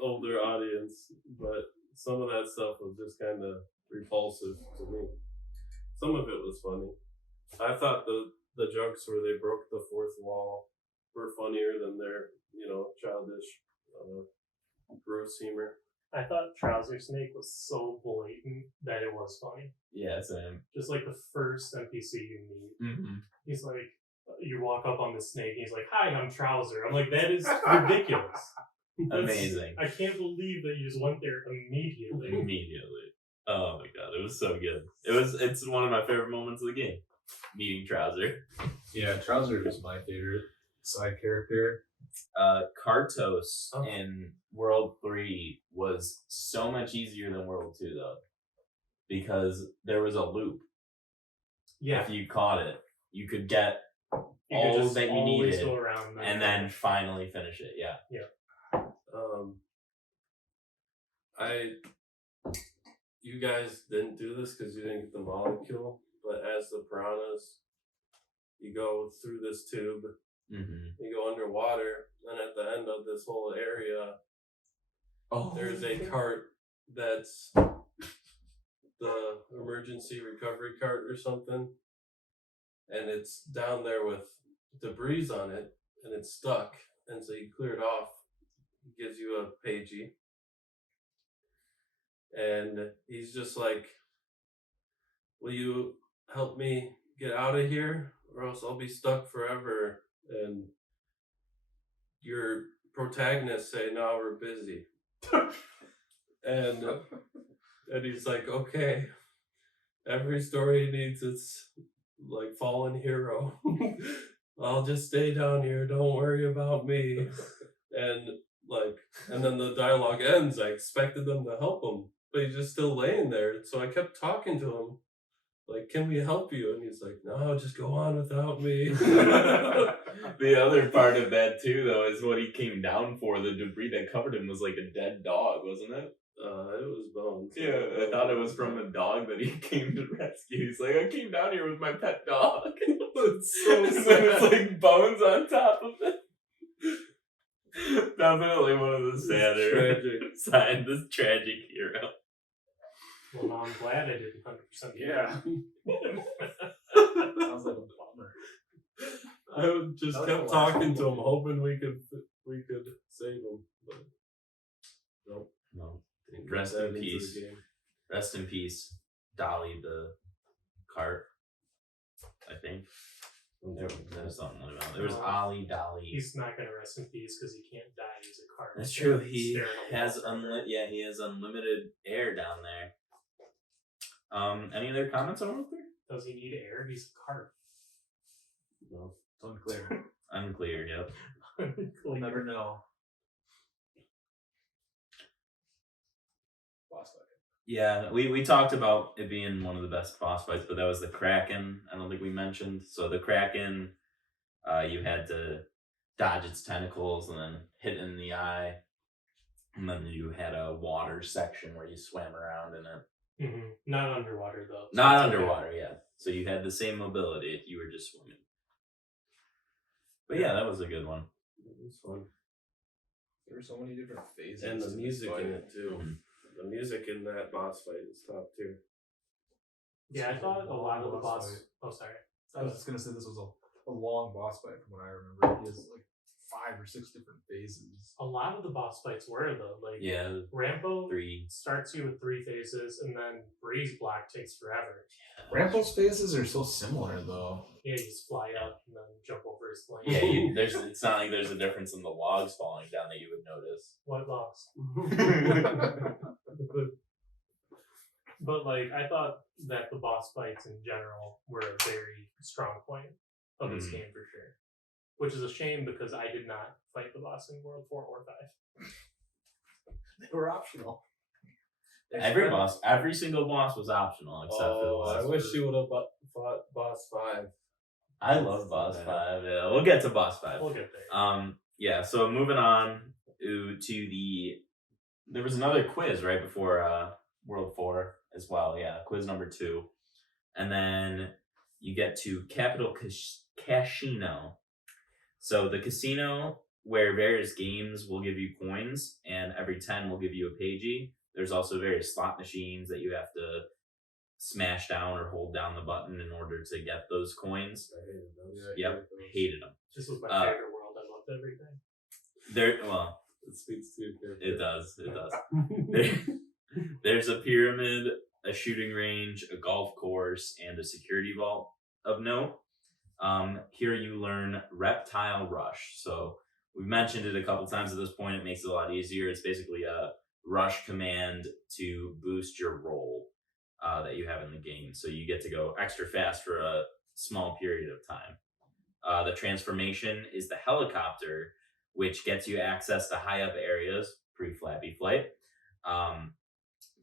older audience, but some of that stuff was just kind of repulsive to me. Some of it was funny. I thought the jokes where they broke the fourth wall were funnier than their, childish, gross humor. I thought Trouser Snake was so blatant that it was funny. Yeah, same. Just like the first NPC you meet. He's like, you walk up on the snake and he's like, hi, I'm Trouser. I'm like, that is ridiculous. Amazing. I can't believe that you just went there immediately. Oh my god, it was so good. It's one of my favorite moments of the game. Meeting Trouser. Yeah, Trouser is my favorite side character. Kartos in World 3 was so much easier than World 2 though. Because there was a loop. Yeah. If you caught it, you could get all that you needed go around and then finally finish it. Yeah. You guys didn't do this because you didn't get the molecule, but as the piranhas, you go through this tube, you go underwater, and at the end of this whole area, there's a cart that's the emergency recovery cart or something, and it's down there with debris on it, and it's stuck, and so you clear it off. It gives you a pagey. And he's just like, will you help me get out of here or else I'll be stuck forever? And your protagonists say, no, we're busy. and he's like, okay, every story needs its like fallen hero. I'll just stay down here, don't worry about me. And then the dialogue ends. I expected them to help him, but he's just still laying there. So I kept talking to him, like, can we help you? And he's like, no, just go on without me. The other part of that too, though, is what he came down for. The debris that covered him was like a dead dog, wasn't it? It was bones. Yeah, I thought it was from a dog that he came to rescue. He's like, I came down here with my pet dog. It's so sad. And then it's like bones on top of it. Definitely one of the sadder side, this tragic hero. Well, now I'm glad I didn't 100%. Yeah. Sounds like a bummer. I just kept talking to him, hoping we could save him, but nope. No. Rest in peace. Rest in peace, Dolly the cart. I think. There was something like that. There was Ollie, Dolly. He's not gonna rest in peace because he can't die. He's a cart. That's true. He has unlimited air down there. Any other comments on World 3? Does he need air? He's a cart. No, it's unclear. Unclear. Yep. We'll never know. Boss fight. Yeah, we talked about it being one of the best boss fights, but that was the Kraken. I don't think we mentioned. So the Kraken, you had to dodge its tentacles and then hit it in the eye. And then you had a water section where you swam around in it. Mm-hmm. Not underwater, though. So Not underwater, yeah. So you had the same mobility if you were just swimming. But yeah, that was a good one. It was fun. There were so many different phases. And the to music this in fight. it, too. Mhm. The music in that boss fight is top tier. Yeah, I thought a lot of the boss. Fight. Oh, sorry. I was just gonna say this was a long boss fight from what I remember. He has like 5 or 6 different phases. A lot of the boss fights were though. Like Rambo 3 starts you with 3 phases, and then Breeze Block takes forever. Rambo's phases are so similar though. Yeah, you just fly up and then jump over his plane. Yeah, it's not like there's a difference in the logs falling down that you would notice. What logs? But like, I thought that the boss fights in general were a very strong point of this game for sure. Which is a shame because I did not fight the boss in World 4 or 5. They were optional. Every single boss was optional except for the last I wish you would have fought boss 5. I love boss 5. Yeah, we'll get to boss 5. We'll get there. Yeah, so moving on to there was another quiz right before World 4 as well. Yeah, quiz number 2. And then you get to Capital Casino. So the casino where various games will give you coins, and every 10 will give you a pagey. There's also various slot machines that you have to smash down or hold down the button in order to get those coins. I hated those. Yep, hated them. This was my favorite world. I loved everything. It speaks to your character. It does. There's a pyramid, a shooting range, a golf course, and a security vault of note. Here you learn Reptile Rush. So we've mentioned it a couple times at this point. It makes it a lot easier. It's basically a rush command to boost your roll that you have in the game. So you get to go extra fast for a small period of time. The transformation is the helicopter, which gets you access to high up areas, pre-Flappy Flight.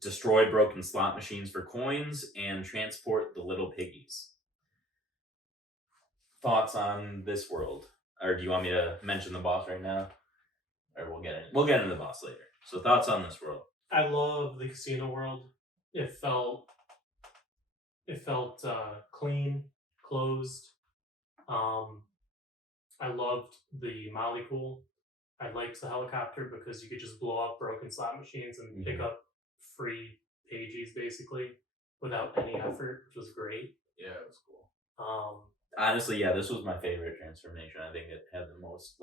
Destroy broken slot machines for coins, and transport the little piggies. Thoughts on this world? Or do you want me to mention the boss right now? Or we'll get into the boss later. So thoughts on this world? I love the casino world. It felt clean, closed. I loved the Molly pool. I liked the helicopter because you could just blow up broken slot machines and pick up free pages basically without any effort, which was great. Yeah, it was cool. Honestly, yeah, this was my favorite transformation. I think it had the most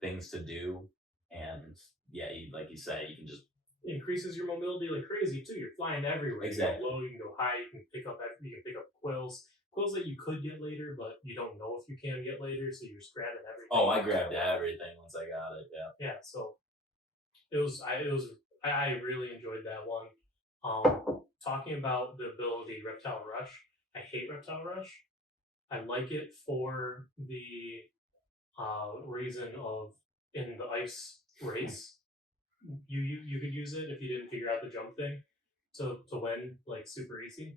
things to do, and yeah, like you say, you can just it increases your mobility like crazy too. You're flying everywhere. Exactly. You can go low, you can go high. You can pick up quills that you could get later, but you don't know if you can get later. So you're just grabbing everything. Oh, I grabbed everything once I got it. Yeah. Yeah. So I really enjoyed that one. Talking about the ability Reptile Rush, I hate Reptile Rush. I like it for the reason of in the ice race, you could use it if you didn't figure out the jump thing to win super easy.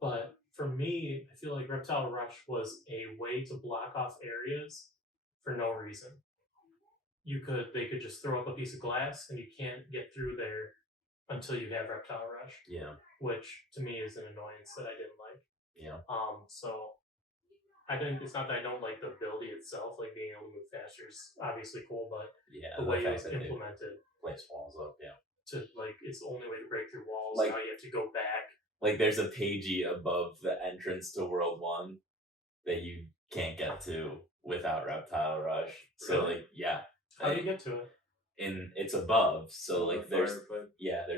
But for me, I feel like Reptile Rush was a way to block off areas for no reason. They could just throw up a piece of glass and you can't get through there until you have Reptile Rush. Yeah. Which to me is an annoyance that I didn't like. Yeah. So it's not that I don't like the ability itself, like being able to move faster is obviously cool, but the way it was implemented. Place walls up, yeah. It's the only way to break through walls. Now you have to go back. There's a pagey above the entrance to World 1 that you can't get to without Reptile Rush. So yeah. How do you get to it? It's above, so there's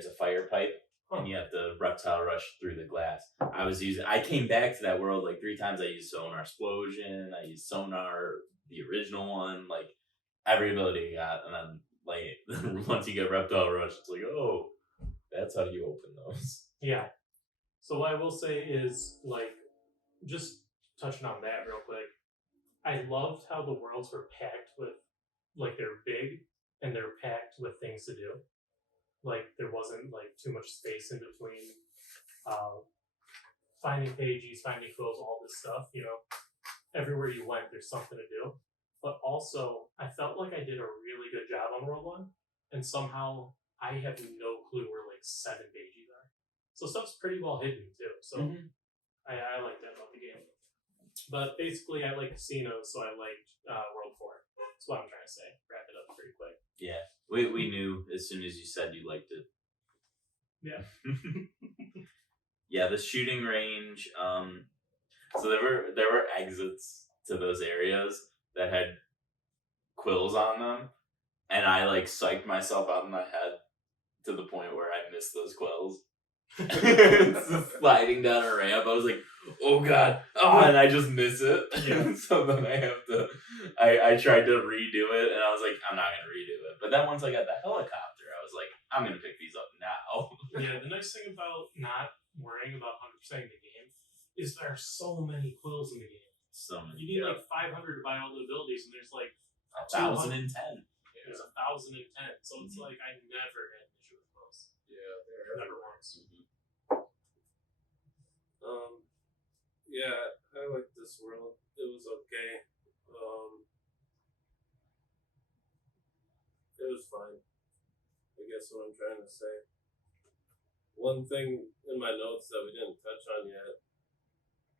a fire pipe. Huh. And you have to Reptile Rush through the glass. I came back to that world 3 times. I used Sonar Explosion, I used Sonar, the original one, every ability I got, and then once you get Reptile Rush, it's oh, that's how you open those. Yeah. So what I will say is, just touching on that real quick, I loved how the worlds were packed with, they're big, and they're packed with things to do. There wasn't too much space in between finding pages, finding quills, all this stuff. Everywhere you went, there's something to do. But also, I felt like I did a really good job on World 1, and somehow I have no clue where 7 pages are. So stuff's pretty well hidden too. So I like that about the game. But basically, I like casinos, so I liked World 4. That's what I'm trying to say. Wrap it up pretty quick. Yeah. We knew as soon as you said you liked it. Yeah. Yeah, the shooting range. So there were exits to those areas that had quills on them, and I like psyched myself out of my head to the point where I missed those quills. It's just sliding down a ramp. I was like, oh god, and I just miss it. Yeah. So then I have to. I tried to redo it, and I was like, I'm not gonna redo it. But then once I got the helicopter, I was like, I'm gonna pick these up now. Yeah, the nice thing about not worrying about 100% the game is there are so many quills in the game. So many. You need like 500 to buy all the abilities, and there's like 1,010. there's 1,010. So it's like I never had an issue with quills. Yeah, they're Never once. Yeah, I like this world. It was okay. It was fine. I guess what I'm trying to say. One thing in my notes that we didn't touch on yet,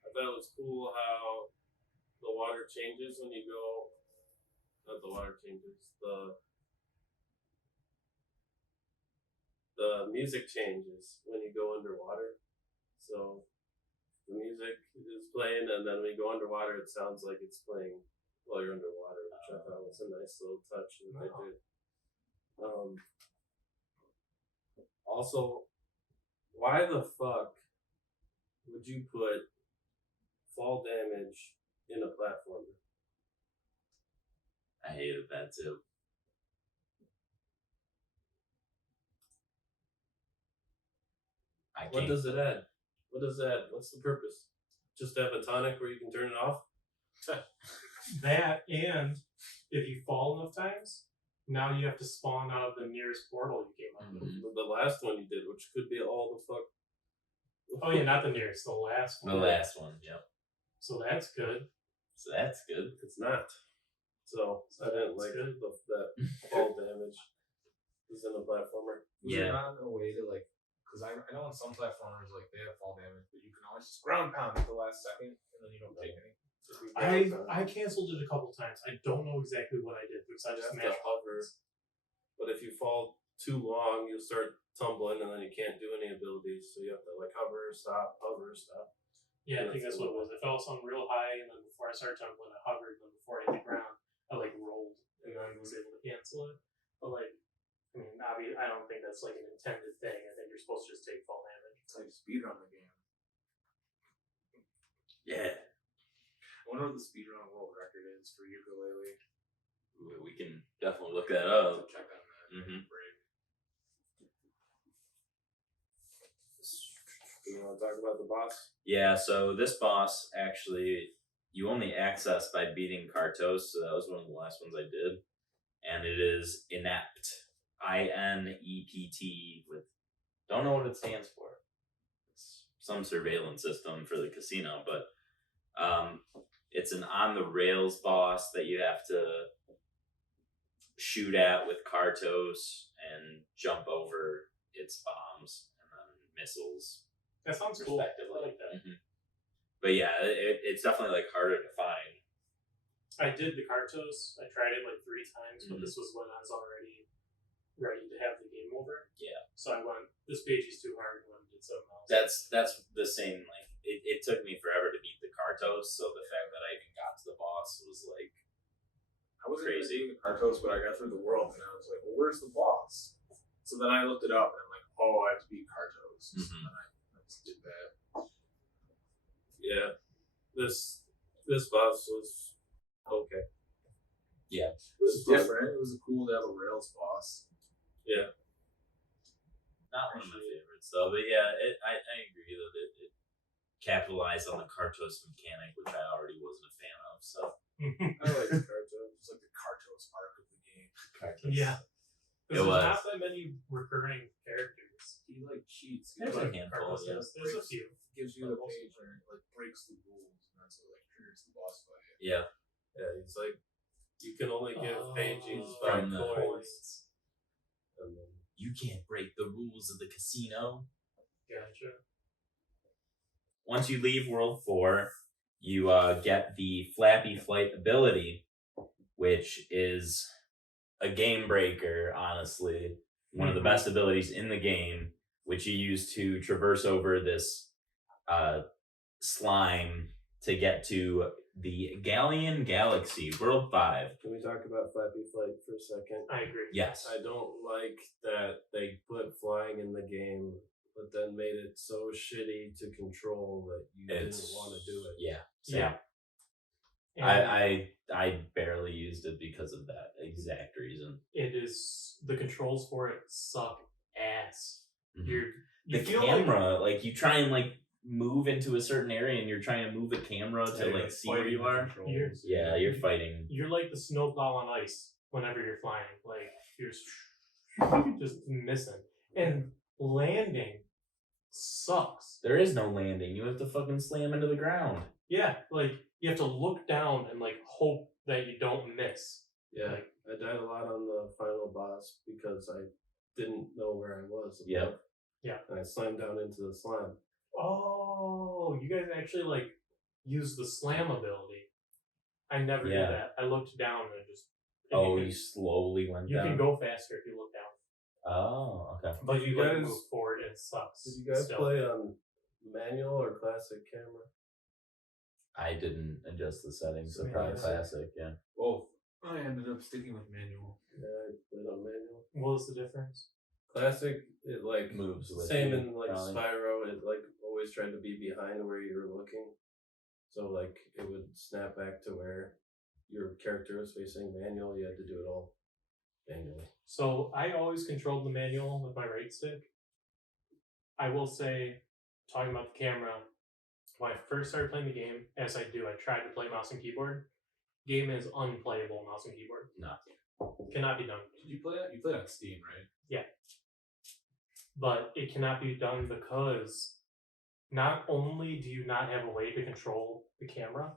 I thought it was cool how the water changes when you go. Not the water changes. The music changes when you go underwater. So the music is playing, and then when you go underwater, it sounds like it's playing while you're underwater, which I thought was a nice little touch that they did. Also, why the fuck would you put fall damage in a platformer? I hated that too. What does it add? What does that? What's the purpose? Just to have a tonic where you can turn it off? That, and if you fall enough times, now you have to spawn out of the nearest portal you came up with. The last one you did, which could be all the fuck. Oh yeah, not the nearest, the last one. The last one, yep. So that's good. So that's good. It's not. So I didn't like good. that fall damage is in a platformer. Was there not a way to like? Because I know on some platformers like they have fall damage, but you can always just ground pound at the last second and then you don't take any. I canceled it a couple times. I don't know exactly what I did because I just You have to mashed hover. But if you fall too long, you'll start tumbling and then you can't do any abilities. So you have to like hover, stop. Yeah, I think that's what it was. I fell something real high, and then before I started tumbling, I hovered, and then before I hit the ground, I like rolled, and then was able to cancel it. But like, I mean, obviously, I don't think that's like an intended thing. I think you're supposed to just take fall damage. It's like speedrun the game. Yeah. I wonder what the speedrun world record is for Yooka-Laylee. We can definitely look that up. Check on that. Break. You want to talk about the boss? Yeah, so this boss actually you only access by beating Kartos, so that was one of the last ones I did. And it is Inept. INEPT with don't know what it stands for. It's some surveillance system for the casino, but it's an on the rails boss that you have to shoot at with Kartos and jump over its bombs and then missiles. That sounds cool. I like that. But yeah, it's definitely like harder to find. I did the Kartos. I tried it like 3 times, but this was when I was already ready to have the game over. Yeah. So I went, this page is too hard, and went and did something else. That's the same. Like it took me forever to beat the Kartos, so the fact that I even got to the boss was like I wasn't crazy. the Kartos, but I got through the world and I was like, well, where's the boss? So then I looked it up and I'm like, oh, I have to beat Kartos. So then I just did that. Yeah. This boss was okay. Yeah. It was different. It was cool to have a Rails boss. Yeah. Not one of my favorites though, but yeah, I agree that it capitalized on the Kartos mechanic, which I already wasn't a fan of. So I like the Kartos. It was like the Kartos arc of the game. Kartos. Yeah. It There's was. not that many recurring characters. He like cheats. There's He, a like, handful. Kartos Yeah. does. There's a few. gives you a page where it like breaks the rules and that's what like triggers the boss fight. Yeah. Yeah, it's like you can only give pages from by the coins. And then You can't break the rules of the casino. Gotcha. Once you leave World 4, you get the Flappy Flight ability, which is a game breaker, honestly. One of the best abilities in the game, which you use to traverse over this slime to get to the Galleon Galaxy World 5. Can we talk about Flappy Flight for a second? I agree. Yes. I don't like that they put flying in the game, but then made it so shitty to control that you didn't want to do it. Yeah. Same. Yeah. I barely used it because of that exact reason. It is, the controls for it suck ass. Mhm. You The feel camera, like you try and like move into a certain area and you're trying to move the camera to Yeah, like see where you are. You're- You're fighting. You're like the snowplow on ice whenever you're flying. Like you're just missing. And landing sucks. There is no landing. You have to fucking slam into the ground. Yeah, like you have to look down and like hope that you don't miss. Yeah, Like, I died a lot on the final boss because I didn't know where I was. Yep. Yeah. And I slammed down into the slime. oh, you guys actually like use the slam ability. I never Yeah. did that. I looked down and just. and Oh, you you slowly went can, down. you can go faster if you look down, Oh, okay. but Did you you like guys- move forward and it sucks. Did you guys still. play on manual or classic camera? I didn't adjust the settings, so Yeah. probably classic. Yeah. Both. I ended up sticking with manual. Yeah, I played on manual. What was the difference? Classic, it like Moves with same you, in like probably. Spyro. It like always tried to be behind where you were looking, so like it would snap back to where your character was facing. Manual, you had to do it all manually. So I always controlled the manual with my right stick. I will say, talking about the camera, when I first started playing the game, as I do, I tried to play mouse and keyboard. Game is unplayable mouse and keyboard. No. Cannot be done. Did you play that? You played on Steam, right? But it cannot be done because not only do you not have a way to control the camera,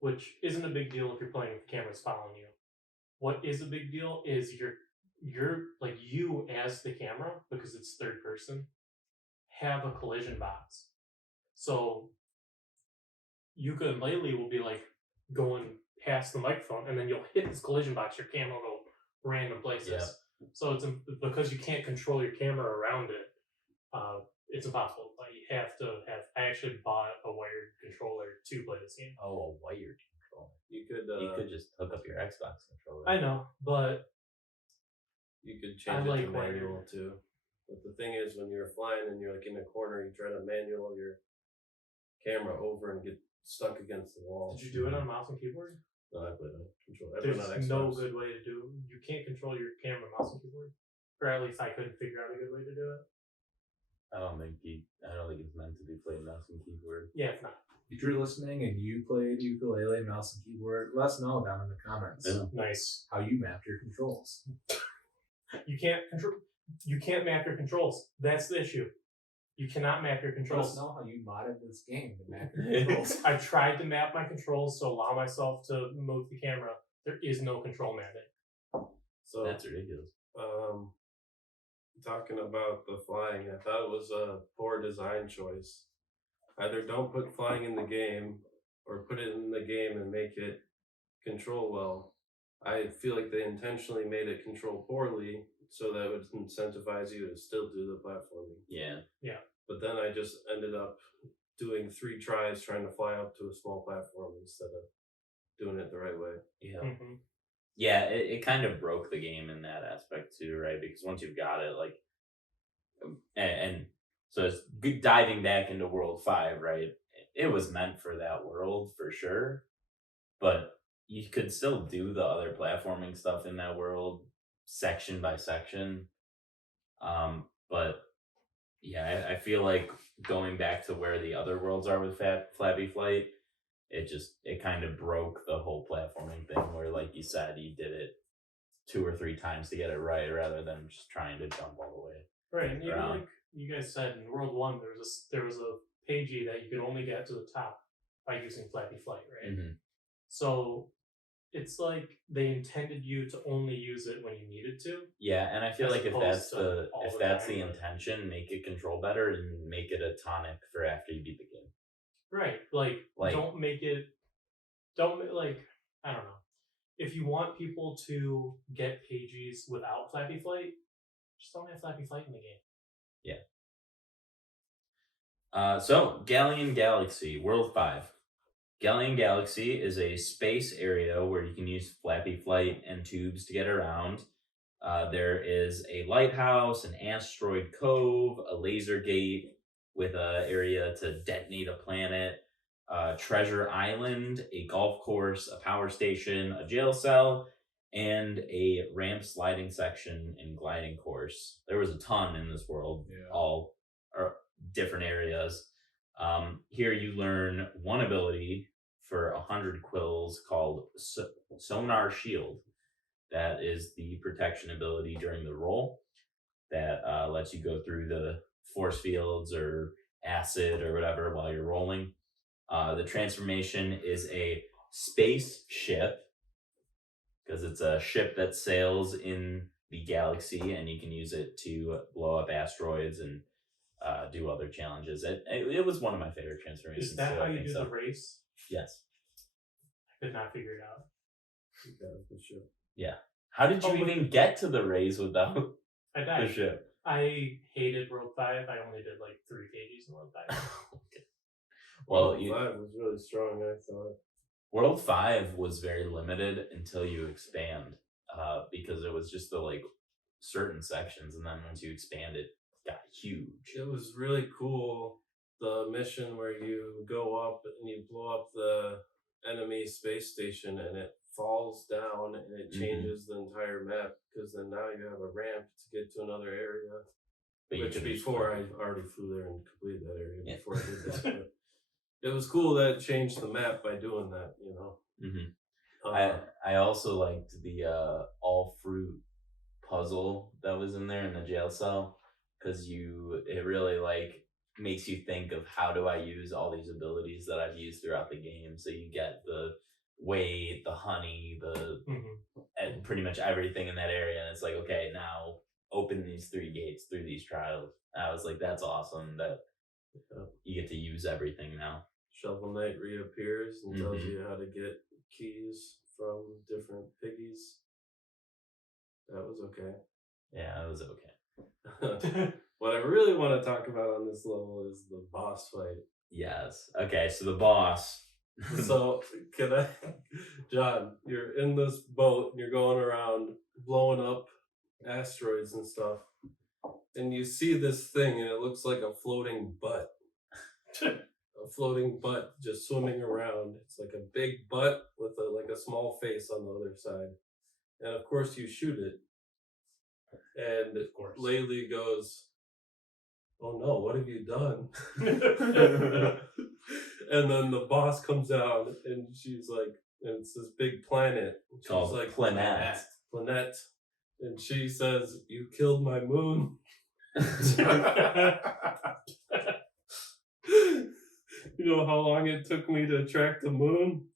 which isn't a big deal if you're playing with the camera's following you. What is a big deal is you're like you as the camera, because it's third person, have a collision box. So Yooka-Laylee will be like going past the microphone and then you'll hit this collision box, your camera will go random places. Yeah. So it's because you can't control your camera around it, it's impossible. Like you have to have. I actually bought a wired controller to play this game. Oh, a wired controller. You could You could just hook up your Xbox controller. I know, but you could I change it like to manual too. But the thing is, when you're flying and you're like in a corner, you try to manual your camera over and get stuck against the wall. did you do it on mouse and keyboard? No, I played on controller. I played on There's Xbox. no good way to do. You can't control your camera mouse and keyboard, or at least I couldn't figure out a good way to do it. I don't think it's meant to be played mouse and keyboard. Yeah, it's not. If you're listening and you played Yooka-Laylee mouse and keyboard, let us know down in the comments Yeah. Nice. how you mapped your controls. You can't control. You can't map your controls. That's the issue. You cannot map your Let us controls. know how you modded this game to map your controls. I tried to map my controls to allow myself to move the camera. There is no control mapping. So That's ridiculous. talking about the flying, I thought it was a poor design choice. Either don't put flying in the game, or put it in the game and make it control well. I feel like they intentionally made it control poorly so that it would incentivize you to still do the platforming. Yeah. But then I just ended up doing 3 tries trying to fly up to a small platform instead of doing it the right way. Yeah. Mm-hmm. Yeah, it kind of broke the game in that aspect too, right? Because once you've got it, like, and so it's good diving back into World 5, right? It was meant for that world for sure, but you could still do the other platforming stuff in that world section by section. But yeah, I feel like going back to where the other worlds are with Flappy Flight, it kind of broke the whole platforming thing where, like you said, you did it 2 or 3 times to get it right rather than just trying to jump all the way. Right, and even Around. like you guys said in World 1, there was a pagey that you could only get to the top by using Flappy Flight, right? Mm-hmm. So it's like they intended you to only use it when you needed to. Yeah, and I feel As like if opposed that's to all the that's time, the but- intention, make it control better and make it a tonic for after you beat the game. Right, like Like- don't like I don't know. If you want people to get pages without Flappy Flight, just don't have Flappy Flight in the game. So Galleon Galaxy World 5. Galleon Galaxy is a space area where you can use flappy flight and tubes to get around. There is a lighthouse, an asteroid cove, a laser gate with an area to detonate a planet, Treasure Island, a golf course, a power station, a jail cell, and a ramp sliding section and gliding course. There was a ton in this world, all are different areas. Here you learn one ability for 100 quills called Sonar Shield. That is the protection ability during the roll that lets you go through the force fields or acid or whatever while you're rolling. The transformation is a spaceship because it's a ship that sails in the galaxy and you can use it to blow up asteroids and do other challenges. It was one of my favorite transformations. Is that how you do the race? Yes. I could not figure it out. Yeah. How did you even get to the race without I died. the ship? I hated World 5. I only did like 3 pages in World 5. Well, World 5 was really strong, I thought. World 5 was very limited until you expand, because it was just the like certain sections, and then once you expand, it got huge. It was really cool. The mission where you go up and you blow up the enemy space station, and it falls down and it changes the entire map, because then now you have a ramp to get to another area. But Which before I already flew there and completed that area before I did that. But it was cool that it changed the map by doing that, you know. I also liked the all fruit puzzle that was in there in the jail cell, because it really like makes you think of how do I use all these abilities that I've used throughout the game. So you get the weight, the honey, and pretty much everything in that area, and it's like, okay, now open these 3 gates through these trials. I was like, that's awesome that you get to use everything now. Shovel Knight reappears and tells you how to get keys from different piggies. That was okay. Yeah, that was okay. What I really want to talk about on this level is the boss fight. Yes. Okay, so the boss. So, John, you're in this boat and you're going around blowing up asteroids and stuff, and you see this thing and it looks like a floating butt. A floating butt just swimming around. It's like a big butt with a small face on the other side. And of course you shoot it. And of course Laylee goes, "Oh no, what have you done?" And then the boss comes out and she's like, and it's this big planet. She's called like, Planet. And she says, "You killed my moon." You know how long it took me to track the moon?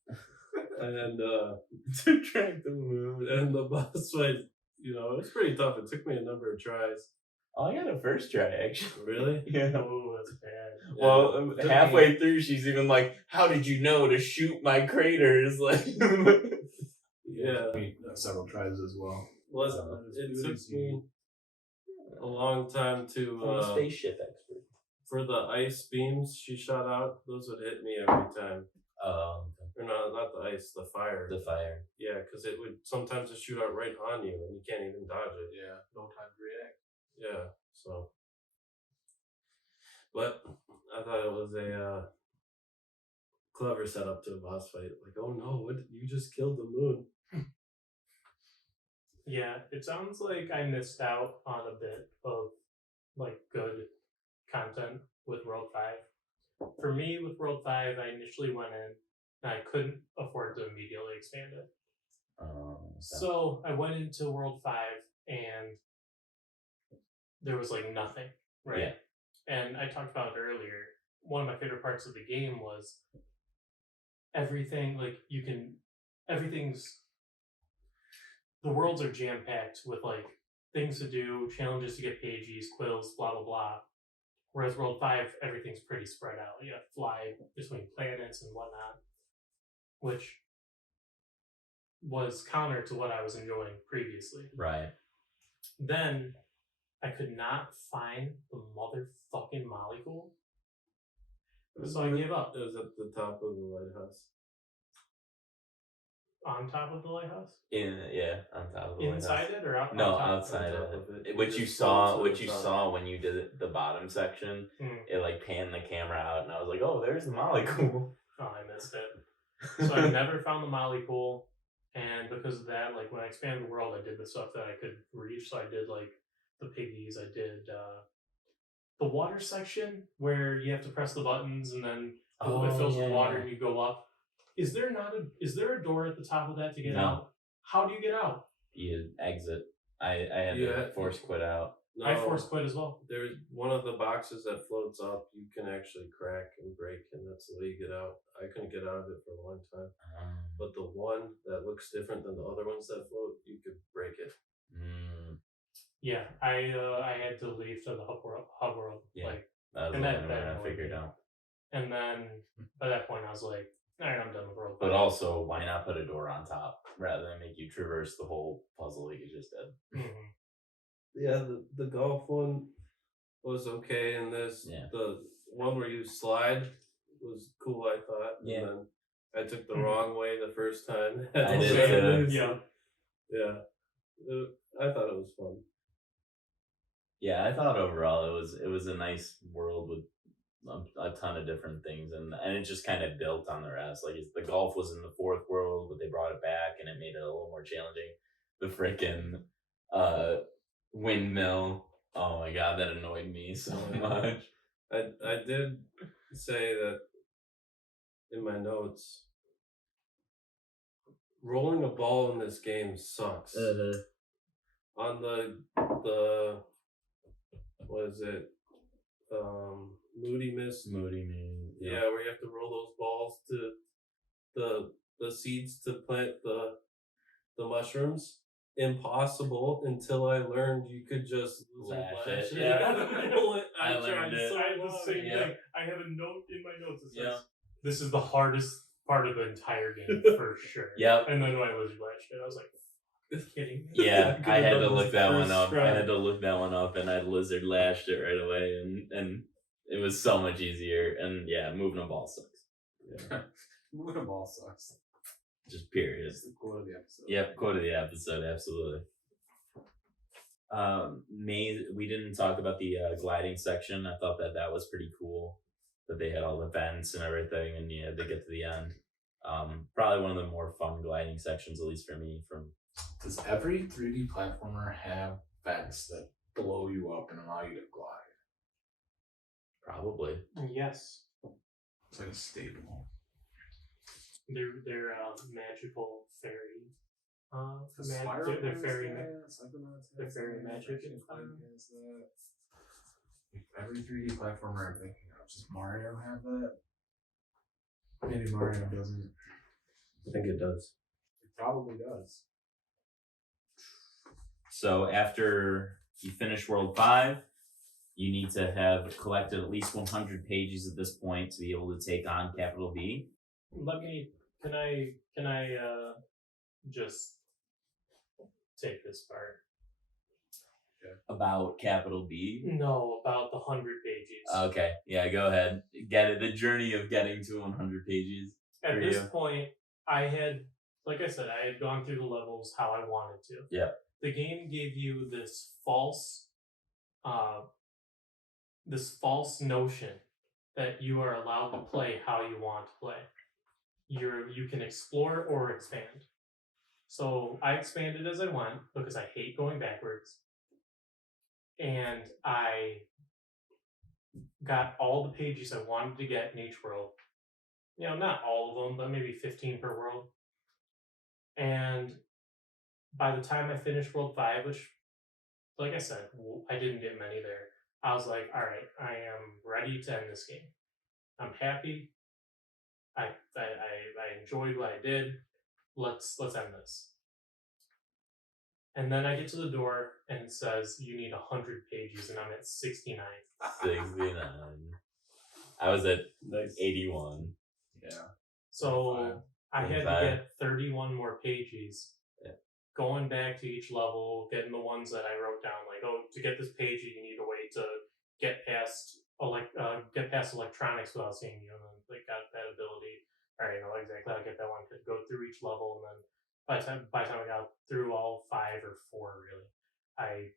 And to track the moon. And the boss fight, it was pretty tough. It took me a number of tries. Oh, I got a first try, actually. Really? Yeah. Oh, that's bad. Yeah. Well, halfway through, she's even like, "How did you know to shoot my craters?" Like, yeah, several tries as well. It took me a long time to I'm a spaceship expert. For the ice beams she shot out, those would hit me every time. Or not the ice, the fire. The fire. Yeah, because it would sometimes just shoot out right on you, and you can't even dodge it. Yeah, no time to react. Yeah, so. But I thought it was a clever setup to a boss fight. Like, oh no, you just killed the moon. Yeah, it sounds like I missed out on a bit of like good content with World 5. For me, with World 5, I initially went in and I couldn't afford to immediately expand it. So I went into World 5 and there was like nothing, right? Yeah. And I talked about it earlier. One of my favorite parts of the game was everything, like the worlds are jam-packed with like things to do, challenges to get pages, quills, blah, blah, blah. Whereas World 5, everything's pretty spread out. You have to fly between planets and whatnot, which was counter to what I was enjoying previously. Right. Then I could not find the motherfucking molecule. So I gave up. It was at the top of the lighthouse. On top of the lighthouse? On top of the Inside lighthouse. it or out? No, on top? outside On top of of it. it. What You you just saw, float what to you the top. saw when you did it, the bottom section, Hmm. it like panned the camera out, and I was like, "Oh, there's the molecule." Oh, I missed it. So I never found the Molly pool, and because of that, like when I expanded the world, I did the stuff that I could reach. So I did like the piggies. I did the water section where you have to press the buttons and then it fills with water and you go up. Is there a door at the top of that to get No. out? How do you get out? You exit. I had to force quit out. No, I force quit as well. There's one of the boxes that floats up. You can actually crack and break, and that's the way you get out. I couldn't get out of it for a long time. But the one that looks different than the other ones that float, you could break it. Yeah, I had to leave to the hub world. Yeah. Like, That was and the that only one I annoyed figured me. out. And then by that point, I was like, all right, I'm done with world. But also, why not put a door on top rather than make you traverse the whole puzzle like you just did? Mm-hmm. Yeah, the golf one was okay, and the one where you slide was cool, I thought. Yeah. And then I took the wrong way the first time. I did too. Yeah. Yeah. I thought it was fun. Yeah, I thought overall it was a nice world with a ton of different things, and it just kind of built on the rest. Like the golf was in the fourth world, but they brought it back and it made it a little more challenging. The freaking windmill. Oh my god, that annoyed me so much. I did say that in my notes. Rolling a ball in this game sucks. On the what is it? Moody Mist. Yeah, where you have to roll those balls to the seeds to plant the mushrooms. Impossible until I learned you could just Lash lash it. it. Yeah. Roll it. I tried learned it. so I had the long. same Yeah. thing. I have a note in my notes that says, Yeah. this is the hardest part of the entire game for sure. Yep. And then when I was lashed it, I was like, are you kidding me? Yeah, I had to look that one first up. try. I had to look that one up, and I lizard lashed it right away, and it was so much easier. And yeah, moving a ball sucks. Yeah. Moving a ball sucks. Just period. It's the quote of the episode. Yep, quote of the episode, absolutely. We didn't talk about the gliding section. I thought that was pretty cool, that they had all the vents and everything, and yeah, they get to the end. Probably one of the more fun gliding sections, at least for me. Does every 3D platformer have vents that blow you up and allow you to glide? Probably. Yes. It's like a staple. They're magical fairy. Spyro They're has fairy. that, Psychonauts they're has fairy that, magic Ratchet in and Clank Spyro. has that. Every 3D platformer I'm thinking of, does Mario have that? Maybe Mario doesn't. I think it does. It probably does. So after you finish World 5, you need to have collected at least 100 pages at this point to be able to take on Capital B. Can I just take this part? About Capital B? No, about the 100 pages. Okay, yeah, go ahead. Get it. The journey of getting to 100 pages. At for this you. point, I had, like I said, I had gone through the levels how I wanted to. Yeah. The game gave you this false notion that you are allowed to play how you want to play. You can explore or expand. So I expanded as I went because I hate going backwards. And I got all the pages I wanted to get in each world. You know, not all of them, but maybe 15 per world. And by the time I finished World 5, which, like I said, I didn't get many there, I was like, all right, I am ready to end this game. I'm happy. I enjoyed what I did. Let's end this. And then I get to the door and it says you need 100 pages, and I'm at 69. 69. I was at Nice. 81. Yeah. So I had to 25. get 31 more pages. Yeah. Going back to each level, getting the ones that I wrote down, like, oh, to get this page, you need a way to get past get past electronics without seeing you, and then like got that ability. All right, I know exactly how to get that one. Could go through each level, and then by the time I got through all 5 or 4, really, I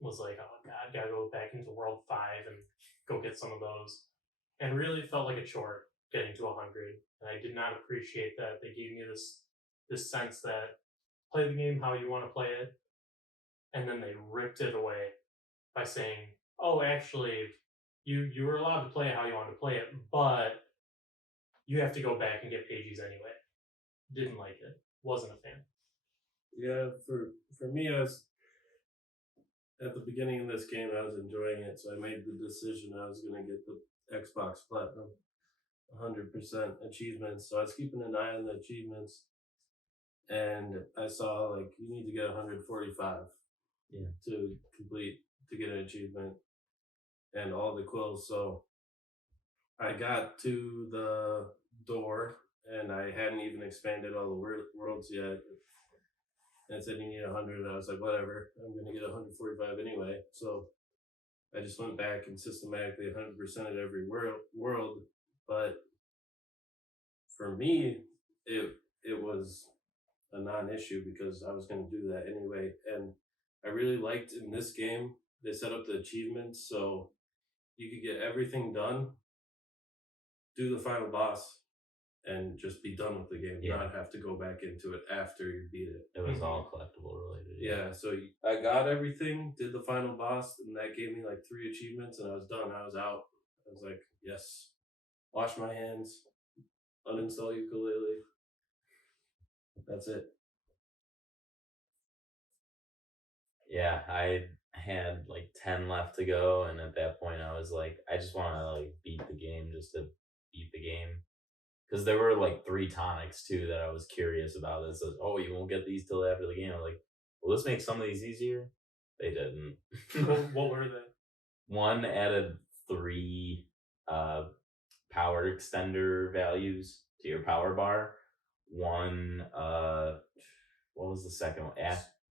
was like, oh god, gotta go back into World 5 and go get some of those, and really felt like a chore getting to 100. And I did not appreciate that they gave me this sense that play the game how you want to play it, and then they ripped it away by saying, "Oh, actually, you were allowed to play it how you wanted to play it, but you have to go back and get pages anyway." Didn't like it. Wasn't a fan. Yeah, for me, I was at the beginning of this game. I was enjoying it, so I made the decision I was going to get the Xbox Platinum 100% achievements. So I was keeping an eye on the achievements, and I saw like you need to get 145 to complete to get an achievement and all the quills. So I got to the door and I hadn't even expanded all the worlds yet. And it said you need 100, and I was like, whatever, I'm going to get 145 anyway. So I just went back and systematically 100% at every world. But for me, it was a non-issue because I was going to do that anyway. And I really liked in this game, they set up the achievements so you could get everything done, do the final boss, and just be done with the game. Not have to go back into it after you beat it. It was all collectible related. Yeah, so I got everything, did the final boss, and that gave me like 3 achievements, and I was done. I was out. I was like, yes. Wash my hands, uninstall Yooka-Laylee. That's it. Yeah, I had like 10 left to go, and at that point I was like, I just want to like beat the game just to beat the game. Because there were like 3 tonics too that I was curious about. It says, oh, you won't get these till after the game. I was like, will this make some of these easier? They didn't. What were they? One added 3 power extender values to your power bar. One, what was the second one?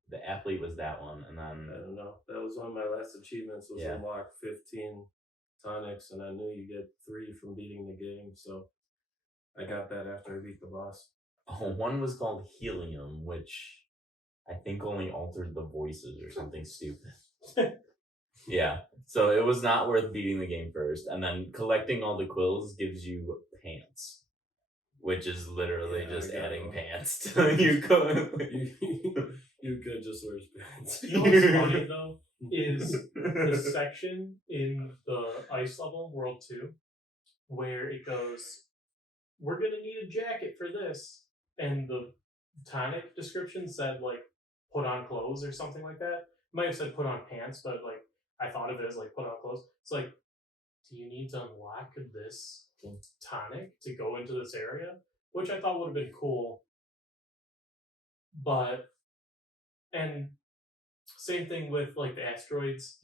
The athlete was that one, and then I don't know. That was one of my last achievements. Was unlock 15 tonics, and I knew you get 3 from beating the game. So I got that after I beat the boss. Oh, one was called Helium, which I think only altered the voices or something stupid. Yeah, so it was not worth beating the game first. And then collecting all the quills gives you pants, which is literally just adding pants to Yooka. Yooka just wears pants. You know what's funny though is the section in the ice level, World 2, where it goes, we're gonna need a jacket for this, and the tonic description said like put on clothes or something like that. It might have said put on pants, but like I thought of it as like put on clothes. It's like, do you need to unlock this tonic to go into this area? Which I thought would have been cool. But and same thing with like the asteroids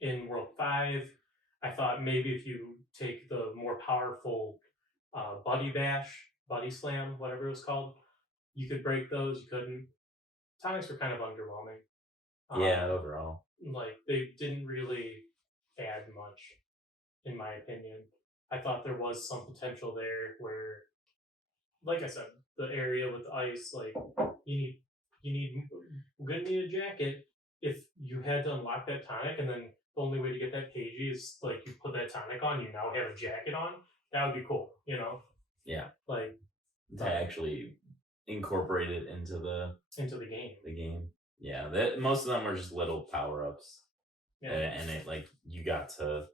in World 5. I thought maybe if you take the more powerful Buddy Bash, Buddy Slam, whatever it was called, you could break those. You couldn't. Tonics were kind of underwhelming. Yeah, overall. Like, they didn't really add much, in my opinion. I thought there was some potential there where, like I said, the area with ice, like, we're gonna need a jacket. If you had to unlock that tonic, and then the only way to get that page is, like, you put that tonic on, you now have a jacket on, that would be cool, you know? Yeah. Like, to actually incorporate it into the game. The game. Yeah, most of them are just little power-ups. Yeah. And it, like, you got to...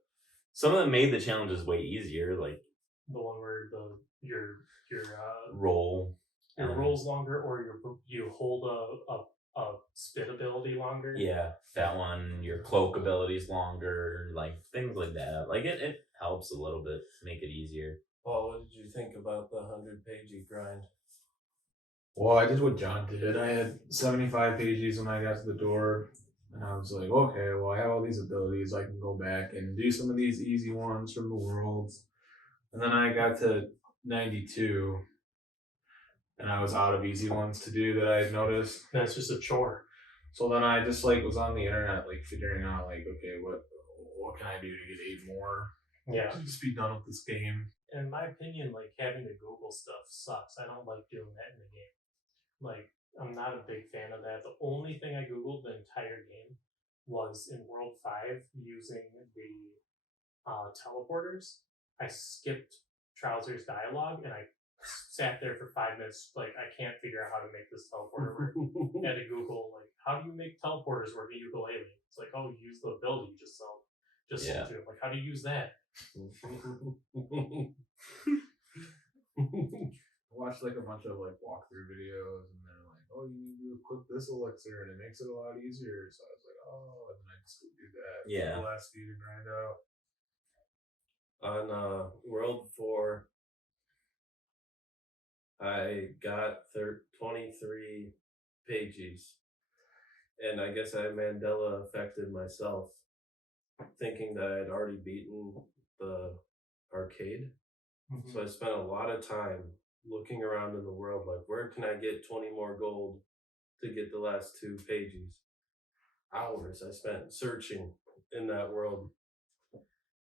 Some of them made the challenges way easier, like... The one where your roll... Your roll's longer, or you hold a spit ability longer. Yeah, that one. Your cloak ability's longer, like, things like that. Like, it helps a little bit, make it easier. Paul, what did you think about the 100-page grind? Well, I did what John did. I had 75 pages when I got to the door, and I was like, okay, well, I have all these abilities. I can go back and do some of these easy ones from the worlds. And then I got to 92, and I was out of easy ones to do that I had noticed. That's just a chore. So then I just, like, was on the internet, like, figuring out, like, okay, what can I do to get 8 more? Yeah. Just be done with this game. In my opinion, like having to Google stuff sucks. I don't like doing that in the game. Like, I'm not a big fan of that. The only thing I Googled the entire game was in World 5 using the teleporters. I skipped Trowser's dialogue and I sat there for 5 minutes. Like, I can't figure out how to make this teleporter work. I had to Google, like, how do you make teleporters work in Yooka-Laylee? It's like, oh, you use the ability you just sold to him. Like, how do you use that? I watched like a bunch of like walkthrough videos, and they're like, "Oh, you need to equip this elixir, and it makes it a lot easier." So I was like, "Oh," and then I just go do that. Yeah. The last few to grind out. On World 4, I got 23 pages, and I guess I Mandela affected myself, thinking that I had already beaten the arcade. Mm-hmm. So I spent a lot of time looking around in the world, like, where can I get 20 more gold to get the last 2 pages? Hours I spent searching in that world.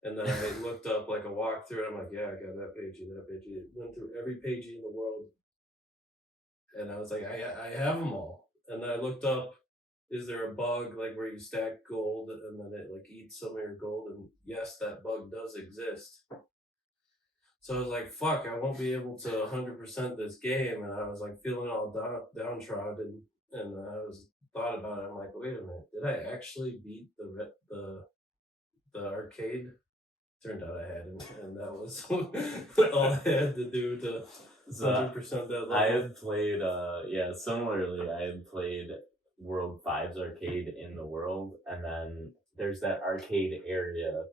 And then I looked up like a walkthrough, and I'm like, yeah, I got that page. Went through every page in the world. And I was like, I have them all. And then I looked up, is there a bug like where you stack gold and then it like eats some of your gold? And yes, that bug does exist. So I was like, fuck, I won't be able to 100% this game. And I was like feeling all downtrodden. And I thought about it. I'm like, wait a minute, did I actually beat the arcade? Turned out I hadn't, and that was all I had to do to 100% that level. I had played, similarly, I had played World 5's arcade in the world, and then there's that arcade area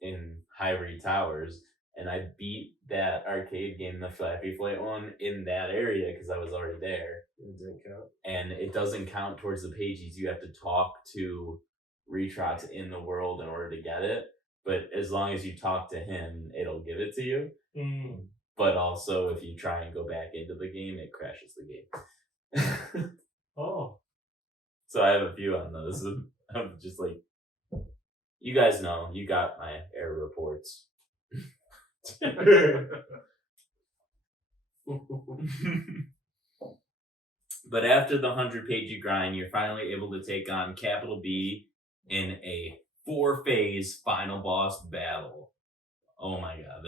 in Highbury Towers, and I beat that arcade game, the Flappy Flight one, in that area because I was already there. It didn't count. And it doesn't count towards the pages. You have to talk to Retrox in the world in order to get it. But as long as you talk to him, it'll give it to you. Mm. But also, if you try and go back into the game, it crashes the game. Oh. So I have a few on those. I'm just like, you guys know, you got my error reports. But after the 100-page grind, you're finally able to take on Capital B in a 4-phase final boss battle. Oh my god,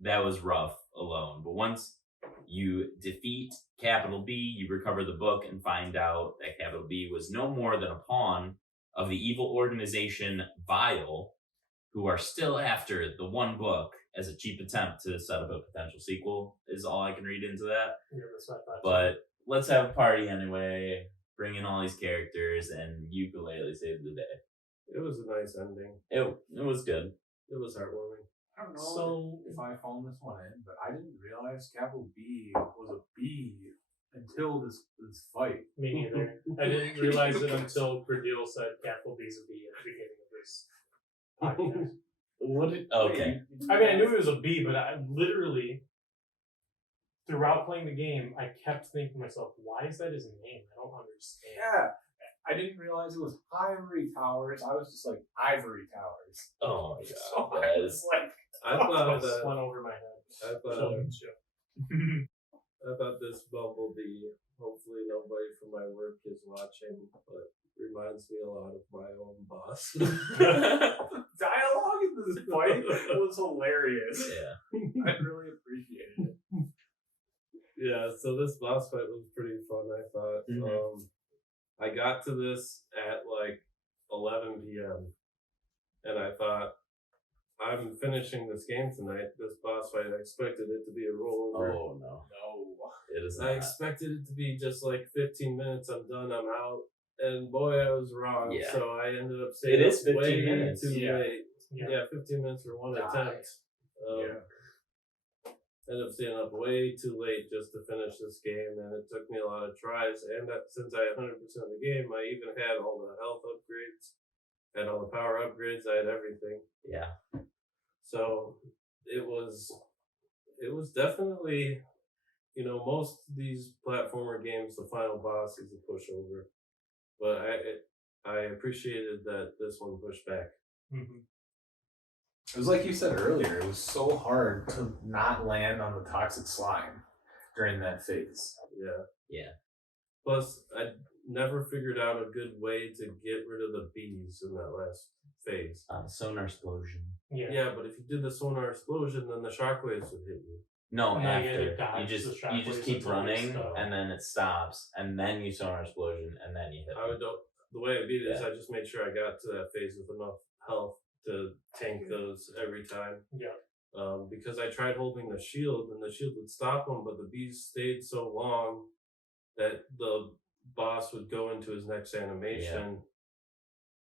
that was rough alone. But once you defeat Capital B, you recover the book and find out that Capital B was no more than a pawn of the evil organization Vile, who are still after the one book as a cheap attempt to set up a potential sequel, is all I can read into that. Yeah, that's what I thought. But let's have a party anyway, bring in all these characters, and Yooka-Laylee saved the day. It was a nice ending. It was good. It was heartwarming. I don't know So- if I found this one in, but I didn't realize Capital B was a B until this fight. Me neither. I didn't realize it until Credil said Capital B's a B at the beginning of this podcast. Okay. I mean, I knew it was a B, but I literally, throughout playing the game, I kept thinking to myself, why is that his name? I don't understand. Yeah. I didn't realize it was Ivory Towers. I was just like, Ivory Towers. Oh my So god. I That was is, like, I thought Just that went over my head. I thought Children's show. this Bumblebee. Hopefully, nobody from my work is watching, but reminds me a lot of my own boss. dialogue in this fight was hilarious. yeah. I really appreciated it. Yeah, so this boss fight was pretty fun, I thought. Mhm. I got to this at like 11 p.m. and I thought, I'm finishing this game tonight. This boss fight, I expected it to be a rollover. Oh no. No. It is I not. expected it to be just like 15 minutes, I'm done, I'm out. And boy, I was wrong. Yeah. So I ended up staying It is up 15 way minutes. too Yeah. late. Yeah. Yeah, 15 minutes for one Die. attempt. Yeah. Ended up staying up way too late just to finish this game, and it took me a lot of tries. And since I had 100% of the game, I even had all the health upgrades, had all the power upgrades, I had everything. Yeah. So it was definitely, most of these platformer games, the final boss is a pushover. But I appreciated that this one pushed back. Mm-hmm. It was like you said earlier, it was so hard to not land on the toxic slime during that phase. Yeah. Plus, I never figured out a good way to get rid of the bees in that last phase. Sonar explosion. Yeah, but if you did the sonar explosion, then the shockwaves would hit you. No, No, you had to after dodge you the just shockwaves keep until it running, stopped. and then it stops, and then you sonar explosion, and then you hit. I would the way I beat it is Yeah. I just made sure I got to that phase with enough health to tank those every time. Yeah. Because I tried holding the shield, and the shield would stop them, but the bees stayed so long that the boss would go into his next animation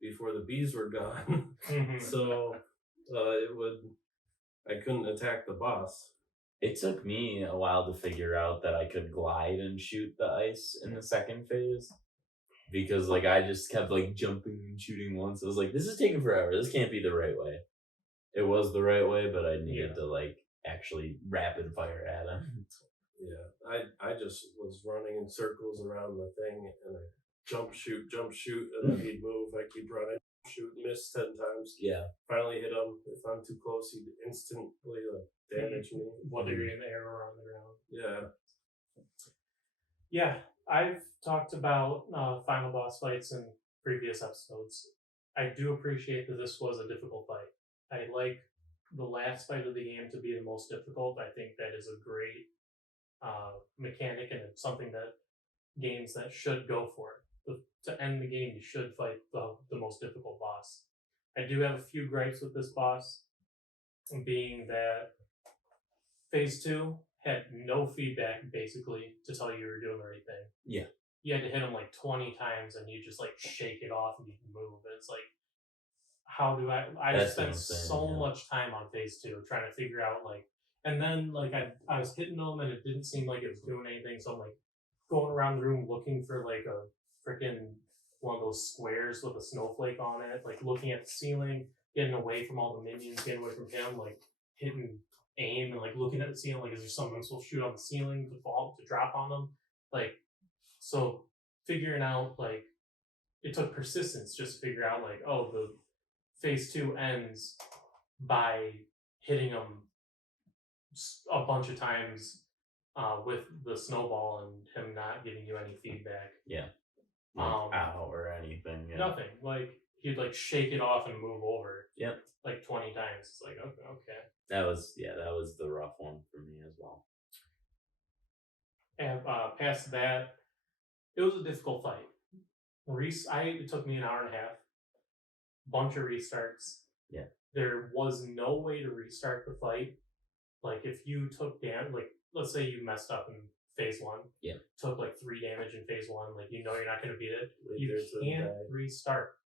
before the bees were gone. Mm-hmm. So I couldn't attack the boss. It took me a while to figure out that I could glide and shoot the ice in the second phase. Because like I just kept like jumping and shooting once. I was like, this is taking forever. This can't be the right way. It was the right way, but I needed to like actually rapid fire at him. Yeah. I just was running in circles around the thing, and I jump, shoot, and then he'd move. I keep running, shoot, miss 10 times. Yeah. Finally hit him. If I'm too close, he'd instantly damage me. Whether you're in the air or on the ground. Yeah. Yeah, I've talked about final boss fights in previous episodes. I do appreciate that this was a difficult fight. I like the last fight of the game to be the most difficult. I think that is a great mechanic, and it's something that games that should go for it. To end the game, you should fight the most difficult boss. I do have a few gripes with this boss, being that Phase 2 had no feedback, basically, to tell you were doing the right thing. Yeah. You had to hit him like 20 times, and you just like shake it off and you can move. And it's like, how do I That's spent insane, so yeah. much time on Phase 2 trying to figure out like, and then like I was hitting them and it didn't seem like it was doing anything. So I'm like going around the room looking for like a freaking one of those squares with a snowflake on it, like looking at the ceiling, getting away from all the minions, getting away from him, like hitting aim and like looking at the ceiling, like is there something I'm supposed to shoot on the ceiling to fall to drop on them? Like, so figuring out like it took persistence just to figure out like, oh, the Phase 2 ends by hitting them a bunch of times with the snowball and him not giving you any feedback. Yeah. Like ow or anything. Yeah. Nothing. Like he'd like shake it off and move over. Yep. Like 20 times. It's like okay. That was the rough one for me as well. And past that, it was a difficult fight. It took me an hour and a half. Bunch of restarts. Yeah. There was no way to restart the fight. Like if you took damage, like let's say you messed up in Phase 1. Yeah. Took like 3 damage in Phase 1. Like you know you're not going to beat it. Wait, You there's a can't die. restart.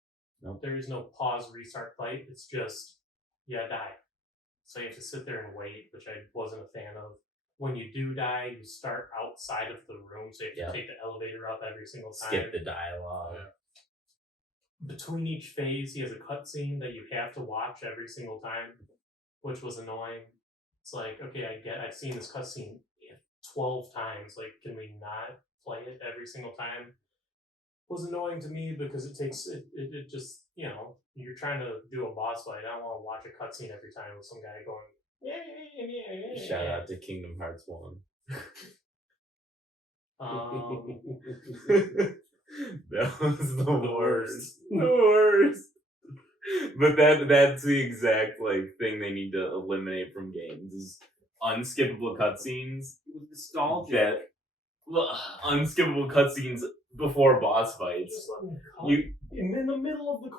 Nope. There is no pause restart fight. It's just die. So you have to sit there and wait, which I wasn't a fan of. When you do die, you start outside of the room, so you have to take the elevator up every single time. Skip the dialogue. Between each phase, he has a cutscene that you have to watch every single time, which was annoying. It's like, okay, I've seen this cutscene 12 times. Like, can we not play it every single time? It was annoying to me because it takes it just, you know, you're trying to do a boss fight. I don't want to watch a cutscene every time with some guy going, yeah. Shout out to Kingdom Hearts 1. That was the worst. The worst. But that's the exact like thing they need to eliminate from games is unskippable cutscenes. Nostalgia. Unskippable cutscenes before boss fights. Just let me cut in the middle of the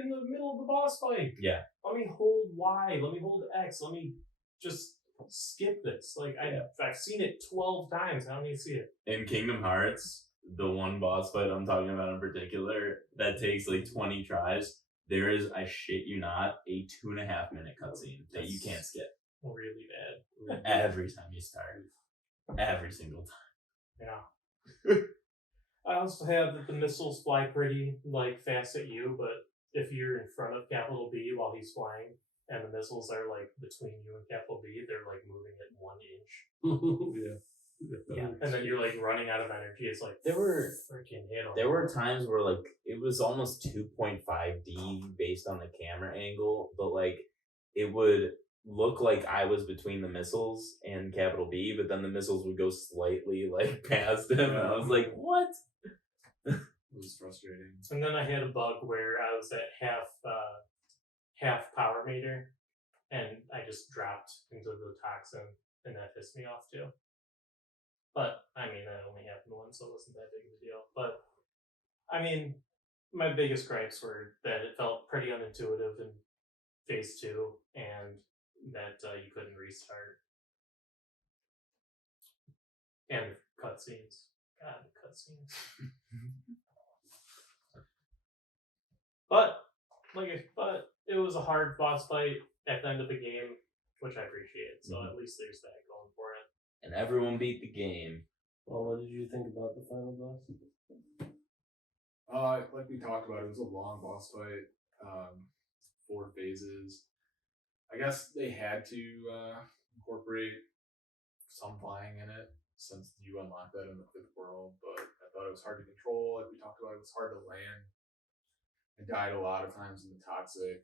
in the middle of the boss fight. Yeah. Let me hold Y. Let me hold X. Let me just skip this. Like I've seen it 12 times. I don't need to see it. In Kingdom Hearts, the one boss fight I'm talking about in particular that takes like 20 tries, there is, I shit you not, a 2.5 minute cutscene that you can't skip. Really bad. Every time you start. Every single time. Yeah. I also have that the missiles fly pretty like fast at you, but if you're in front of capital B while he's flying and the missiles are like between you and capital B, they're like moving at 1 inch. Yeah. Yeah. And then you're like running out of energy. It's like There were freaking hit 'em. There were times where like it was almost 2.5D based on the camera angle, but like it would look like I was between the missiles and capital B, but then the missiles would go slightly like past him, and I was like, "What?" It was frustrating. And then I had a bug where I was at half power meter, and I just dropped into the toxin, and that pissed me off too. But I mean, that only happened once, so it wasn't that big of a deal. But I mean, my biggest gripes were that it felt pretty unintuitive in phase 2, and that you couldn't restart. And cutscenes. God, cutscenes. But it was a hard boss fight at the end of the game, which I appreciate. So at least there's that going for it. And everyone beat the game. Well, what did you think about the final boss? Like we talked about, it was a long boss fight, 4 phases. I guess they had to incorporate some flying in it since you unlock that in the 5th world, but I thought it was hard to control. Like we talked about, it was hard to land. I died a lot of times in the toxic.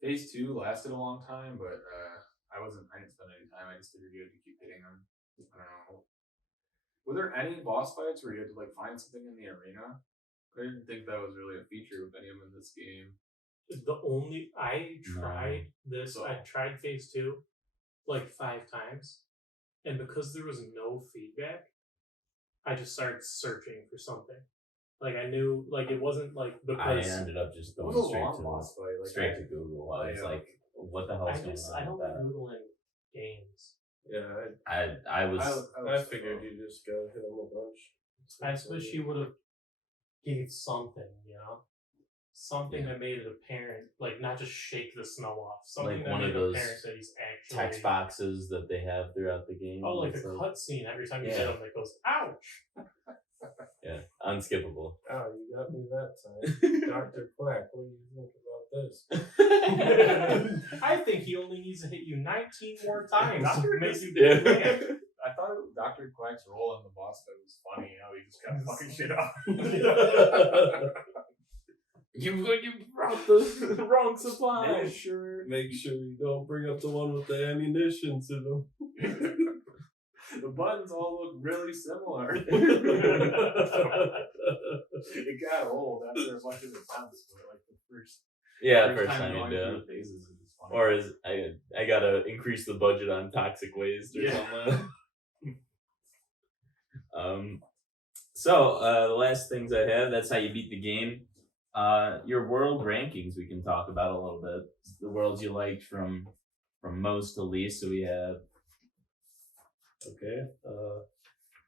Phase 2 lasted a long time, but I didn't spend any time. I just figured you had to keep hitting them. I don't know. Were there any boss fights where you had to like find something in the arena? I didn't think that was really a feature with any of them in this game. I tried this. So- I tried phase 2 like 5 times, and because there was no feedback, I just started searching for something. Like I knew, like it wasn't like I because ended up just It going was a straight long to boss fight. Like straight to Google. I was like, "What the hell's going I on don't with like that?" Googling games. Yeah, I was I figured you just gotta hit him a bunch. I just wish he would have gave something, something that made it apparent, like not just shake the snow off. Something Like that one made of it those apparent that he's actually text boxes that they have throughout the game. Oh, like a It's cutscene every time you Yeah. hit him that goes, ouch! yeah, unskippable. Oh, you got me that time. Dr. Quack, what do you think about this? I think he only needs to hit you 19 more times Dr. to make Dis- you Yeah. win. I thought Dr. Quack's role in the boss fight was funny. How he just kept fucking shit up. You brought the wrong supply. Make sure you don't bring up the one with the ammunition to them. The buttons all look really similar. It got old after a bunch of attempts, but like the first First time you going do through it. the phases, it was funny. Or is I gotta increase the budget on toxic waste or something. So the last things I have, that's how you beat the game. Your world rankings we can talk about a little bit. The worlds you liked from most to least. So we have Okay.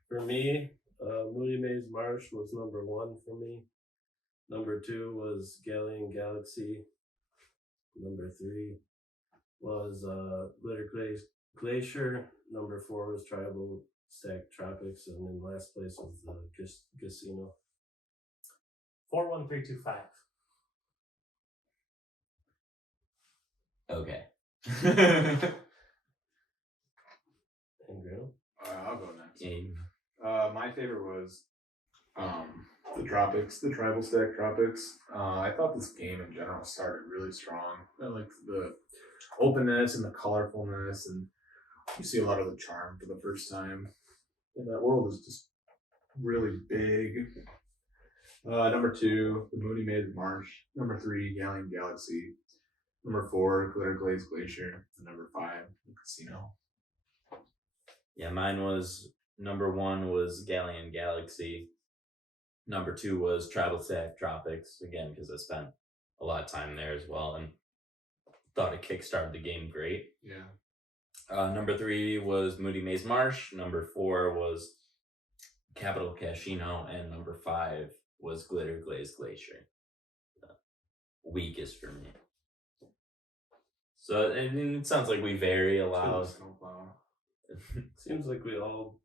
For me, Moody Maze Marsh was number 1 for me. Number 2 was Galleon Galaxy. Number 3 was Glitter Glacier. Number 4 was Tribal Stack Tropics, and in last place was the Casino. 41325. okay. And Graham? I'll go next. Game. My favorite was the Tropics, the Tribal Stack Tropics. I thought this game in general started really strong. I liked the openness and the colorfulness, and you see a lot of the charm for the first time. And that world is just really big. Number 2, the Moody Maze Marsh. Number 3, Galleon Galaxy. Number 4, Glitter Glaze Glacier. And number 5, the Casino. Yeah, mine was number 1 was Galleon Galaxy. Number 2 was Tribal Stack Tropics, again, because I spent a lot of time there as well and thought it kickstarted the game great. Yeah. Number 3 was Moody Maze Marsh. Number 4 was Capital Casino. And number 5 was Glitter Glaze Glacier. Weakest for me. So and it sounds like we vary a lot. Snowplow. Seems like we all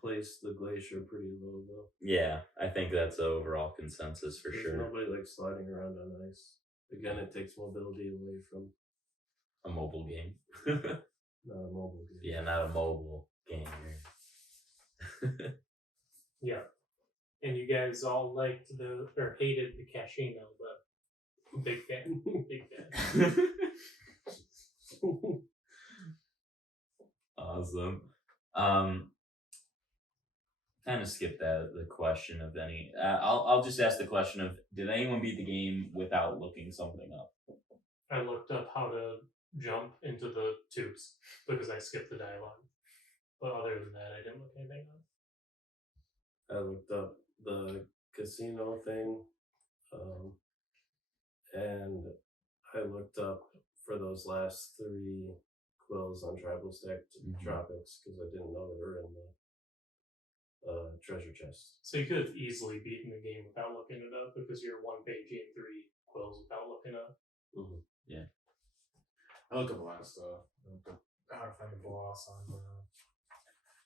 placed the Glacier pretty low, though. Yeah, I think that's the overall consensus for There's sure. Nobody likes sliding around on ice. Again, it takes mobility away from. A mobile game. Not a mobile game. Yeah, not a mobile game. Yeah. And you guys all liked or hated the casino, but big fan. Big fan. Awesome. Kind of skip the question of any. I'll just ask the question of: did anyone beat the game without looking something up? I looked up how to jump into the tubes because I skipped the dialogue. But other than that, I didn't look anything up. I looked up the casino thing, and I looked up for those last 3 quills on Tribal Stack Tropics because I didn't know they were in the treasure chest. So you could have easily beaten the game without looking it up because you're 1 page and 3 quills without looking up. Mm-hmm. Yeah. I looked up a lot of stuff. I looked up how to find the boss on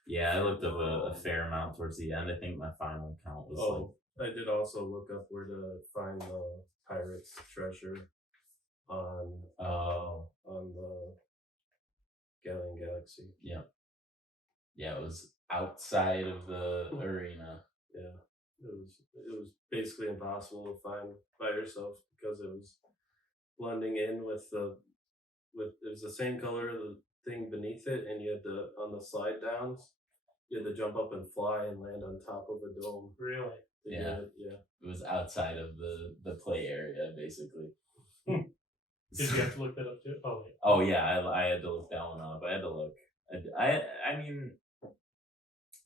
Yeah, I looked up a fair amount towards the end. I think my final count was I did also look up where to find the pirate's treasure on the Galleon Galaxy. Yeah, it was outside of the arena. Yeah, it was basically impossible to find by yourself because it was blending in with it was the same color of the thing beneath it, and you had to on the slide downs. You had to jump up and fly and land on top of a dome. Really? Yeah. It was outside of the play area, basically. Did you have to look that up too? Oh, wait. Oh yeah, I had to look that one up. I had to look. I mean,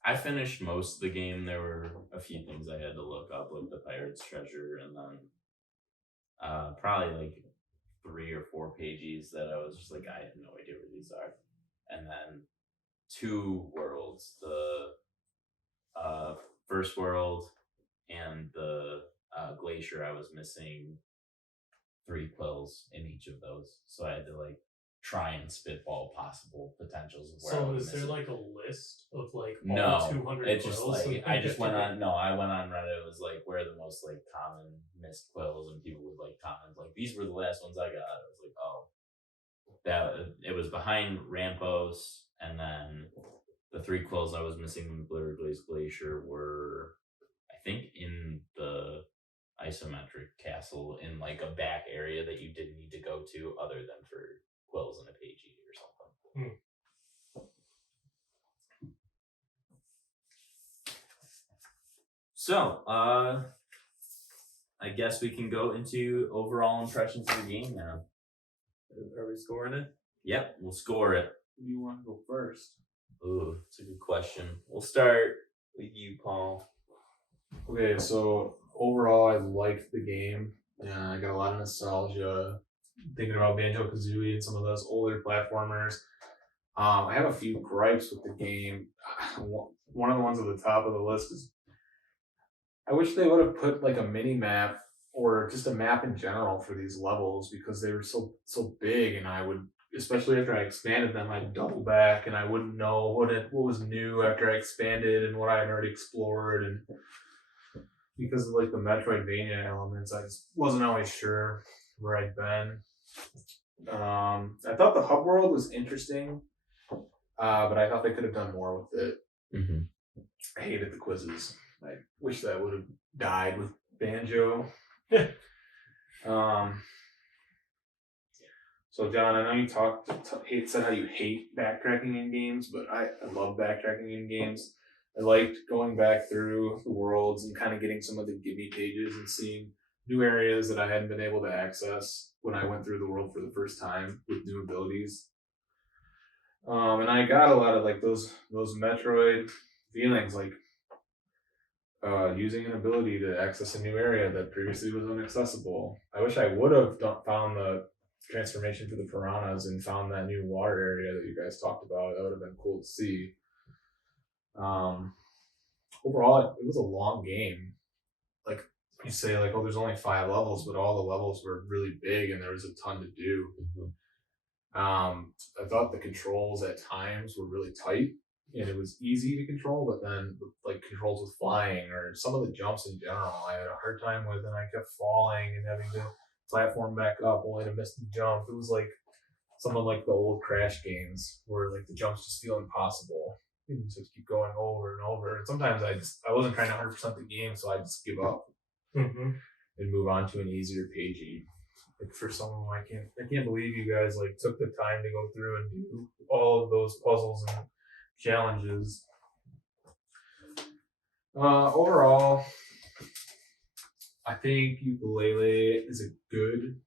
I finished most of the game. There were a few things I had to look up, like the pirate's treasure, and then probably like 3 or 4 pages that I was just like, I have no idea where these are. And then 2 worlds, the first world and the glacier. I was missing 3 quills in each of those, so I had to like try and spitball possible potentials of where I So was is there missing. like a list of like No, all 200 it's just quills? like I just went on. No, I went on Reddit. It was like where are the most like common missed quills, and people would like comment like these were the last ones I got. I was like, oh, that it was behind Rampos, and then the 3 quills I was missing in the Blur Glaze Glacier were, I think, in the isometric castle in like a back area that you didn't need to go to other than for quills in a pagey or something. So, I guess we can go into overall impressions of the game now. Are we scoring it? Yep, we'll score it. Who do you want to go first? Ooh, it's a good question. We'll start with you, Paul. Okay, so overall, I liked the game. I got a lot of nostalgia thinking about Banjo-Kazooie and some of those older platformers. I have a few gripes with the game. One of the ones at the top of the list is I wish they would have put like a mini map or just a map in general for these levels because they were so big, and I would, especially after I expanded them, I'd double back and I wouldn't know what was new after I expanded and what I had already explored, and because of like the Metroidvania elements, I just wasn't always sure where I'd been. I thought the hub world was interesting, but I thought they could have done more with it. Mm-hmm. I hated the quizzes. I wish that would have died with Banjo. So John, I know you said how you hate backtracking in games, but I love backtracking in games. I liked going back through the worlds and kind of getting some of the gimme pages and seeing new areas that I hadn't been able to access when I went through the world for the first time with new abilities. And I got a lot of like those Metroid feelings, like using an ability to access a new area that previously was inaccessible. I wish I would have found the transformation for the piranhas and found that new water area that you guys talked about. That would have been cool to see. Overall, it was a long game. Like you say, like, oh, there's only 5 levels, but all the levels were really big and there was a ton to do. I thought the controls at times were really tight and it was easy to control, but then like controls with flying or some of the jumps in general, I had a hard time with, and I kept falling and having to platform back up only to miss the jump. It was like some of like the old Crash games where like the jumps just feel impossible. You just keep going over and over. And sometimes I wasn't trying to 100% the game, so I just give up Mm-hmm. and move on to an easier pagey. Like for some of them, I can't believe you guys like took the time to go through and do all of those puzzles and challenges. Overall, I think Yooka-Laylee is a good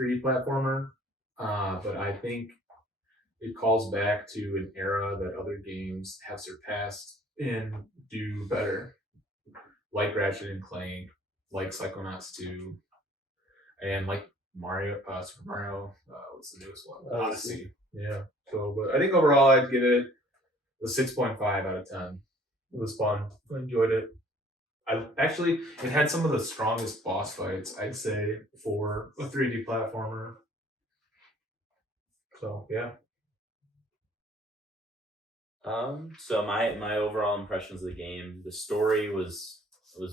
3D platformer, but I think it calls back to an era that other games have surpassed and do better, like Ratchet and Clank, like Psychonauts 2, and like Super Mario. What's the newest one? Odyssey. Yeah. So, but I think overall, I'd give it a 6.5 out of 10. It was fun. I enjoyed it. It had some of the strongest boss fights, I'd say, for a 3D platformer. So yeah. So my overall impressions of the game, the story was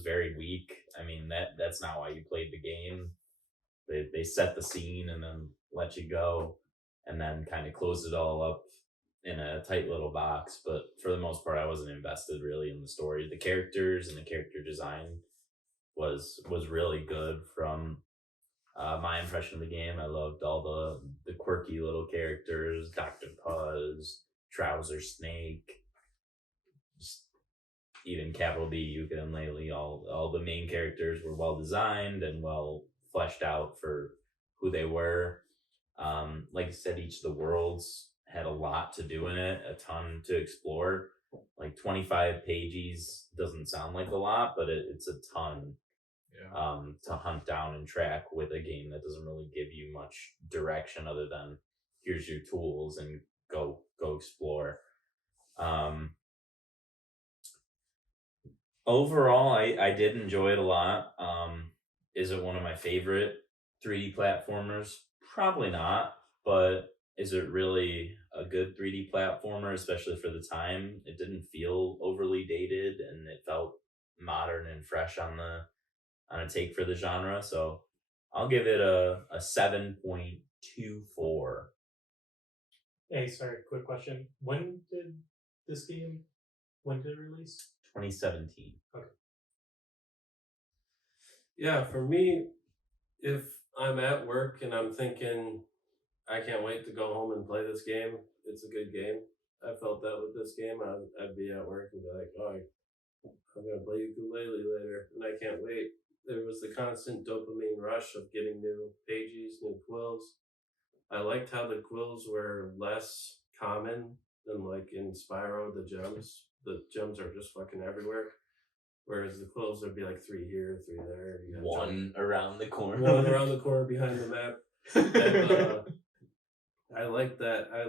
very weak. I mean, that's not why you played the game. They set the scene and then let you go, and then kind of closed it all up in a tight little box. But for the most part, I wasn't invested really in the story. The characters and the character design was really good. From my impression of the game, I loved all the quirky little characters, Dr. Puzz, Trouser Snake, just even Capital B, Yuka and Laylee. All the main characters were well designed and well fleshed out for who they were. Like I said, each of the worlds had a lot to do in it, a ton to explore. Like 25 pages doesn't sound like a lot, but it's a ton. Yeah. To hunt down and track with a game that doesn't really give you much direction other than here's your tools and go explore. Overall, I did enjoy it a lot. Is it one of my favorite 3D platformers? Probably not, but is it really a good 3D platformer, especially for the time? It didn't feel overly dated and it felt modern and fresh on a take for the genre. So I'll give it a 7.24. Hey, sorry, quick question. When did it release? 2017. Okay. Yeah, for me, if I'm at work and I'm thinking, I can't wait to go home and play this game, it's a good game. I felt that with this game. I'd be at work and be like, oh, I'm going to play Yooka-Laylee later, and I can't wait. There was the constant dopamine rush of getting new pages, new quills. I liked how the quills were less common than like in Spyro, the gems. The gems are just fucking everywhere. Whereas the quills would be like 3 here, 3 there. You One around the corner. one around the corner behind the map. And, I like that. I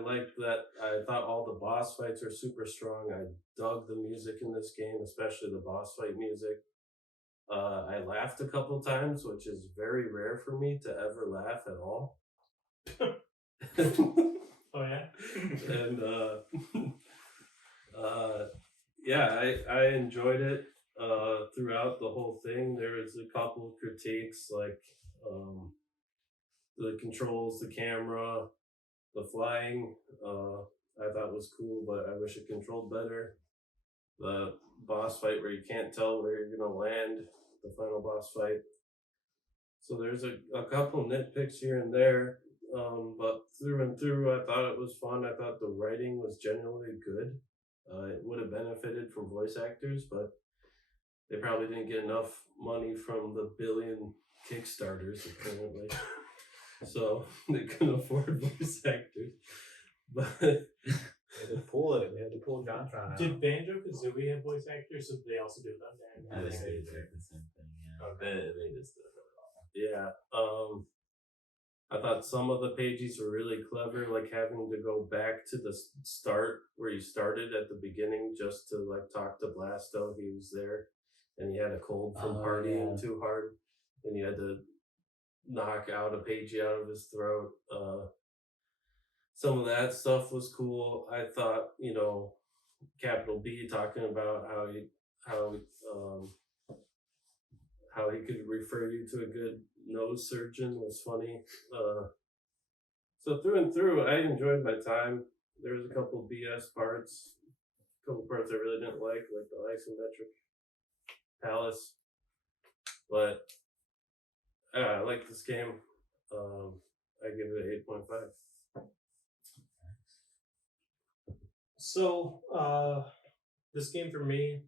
thought all the boss fights are super strong. I dug the music in this game, especially the boss fight music. I laughed a couple times, which is very rare for me to ever laugh at all. Oh yeah. And yeah, I enjoyed it throughout the whole thing. There was a couple critiques like the controls, the camera, the flying. I thought was cool, but I wish it controlled better. The boss fight where you can't tell where you're gonna land, the final boss fight. So there's a couple nitpicks here and there, but through and through, I thought it was fun. I thought the writing was genuinely good. It would have benefited from voice actors, but they probably didn't get enough money from the billion Kickstarters apparently, so they couldn't afford voice actors. But They had to pull it. They had to pull JonTron out. Did Banjo Kazooie have voice actors? Or did they also do that? I think they did the same thing. Yeah, they just did it all. yeah, I thought some of the pages were really clever, like having to go back to the start where you started at the beginning just to like talk to Blasto. He was there, and he had a cold from partying too hard, and you had to knock out a page out of his throat. Some of that stuff was cool. I thought, Capital B talking about how he could refer you to a good nose surgeon was funny. So through and through, I enjoyed my time. There was a couple BS parts, a couple parts I really didn't like the isometric palace. But I like this game. I give it an 8.5. So, this game for me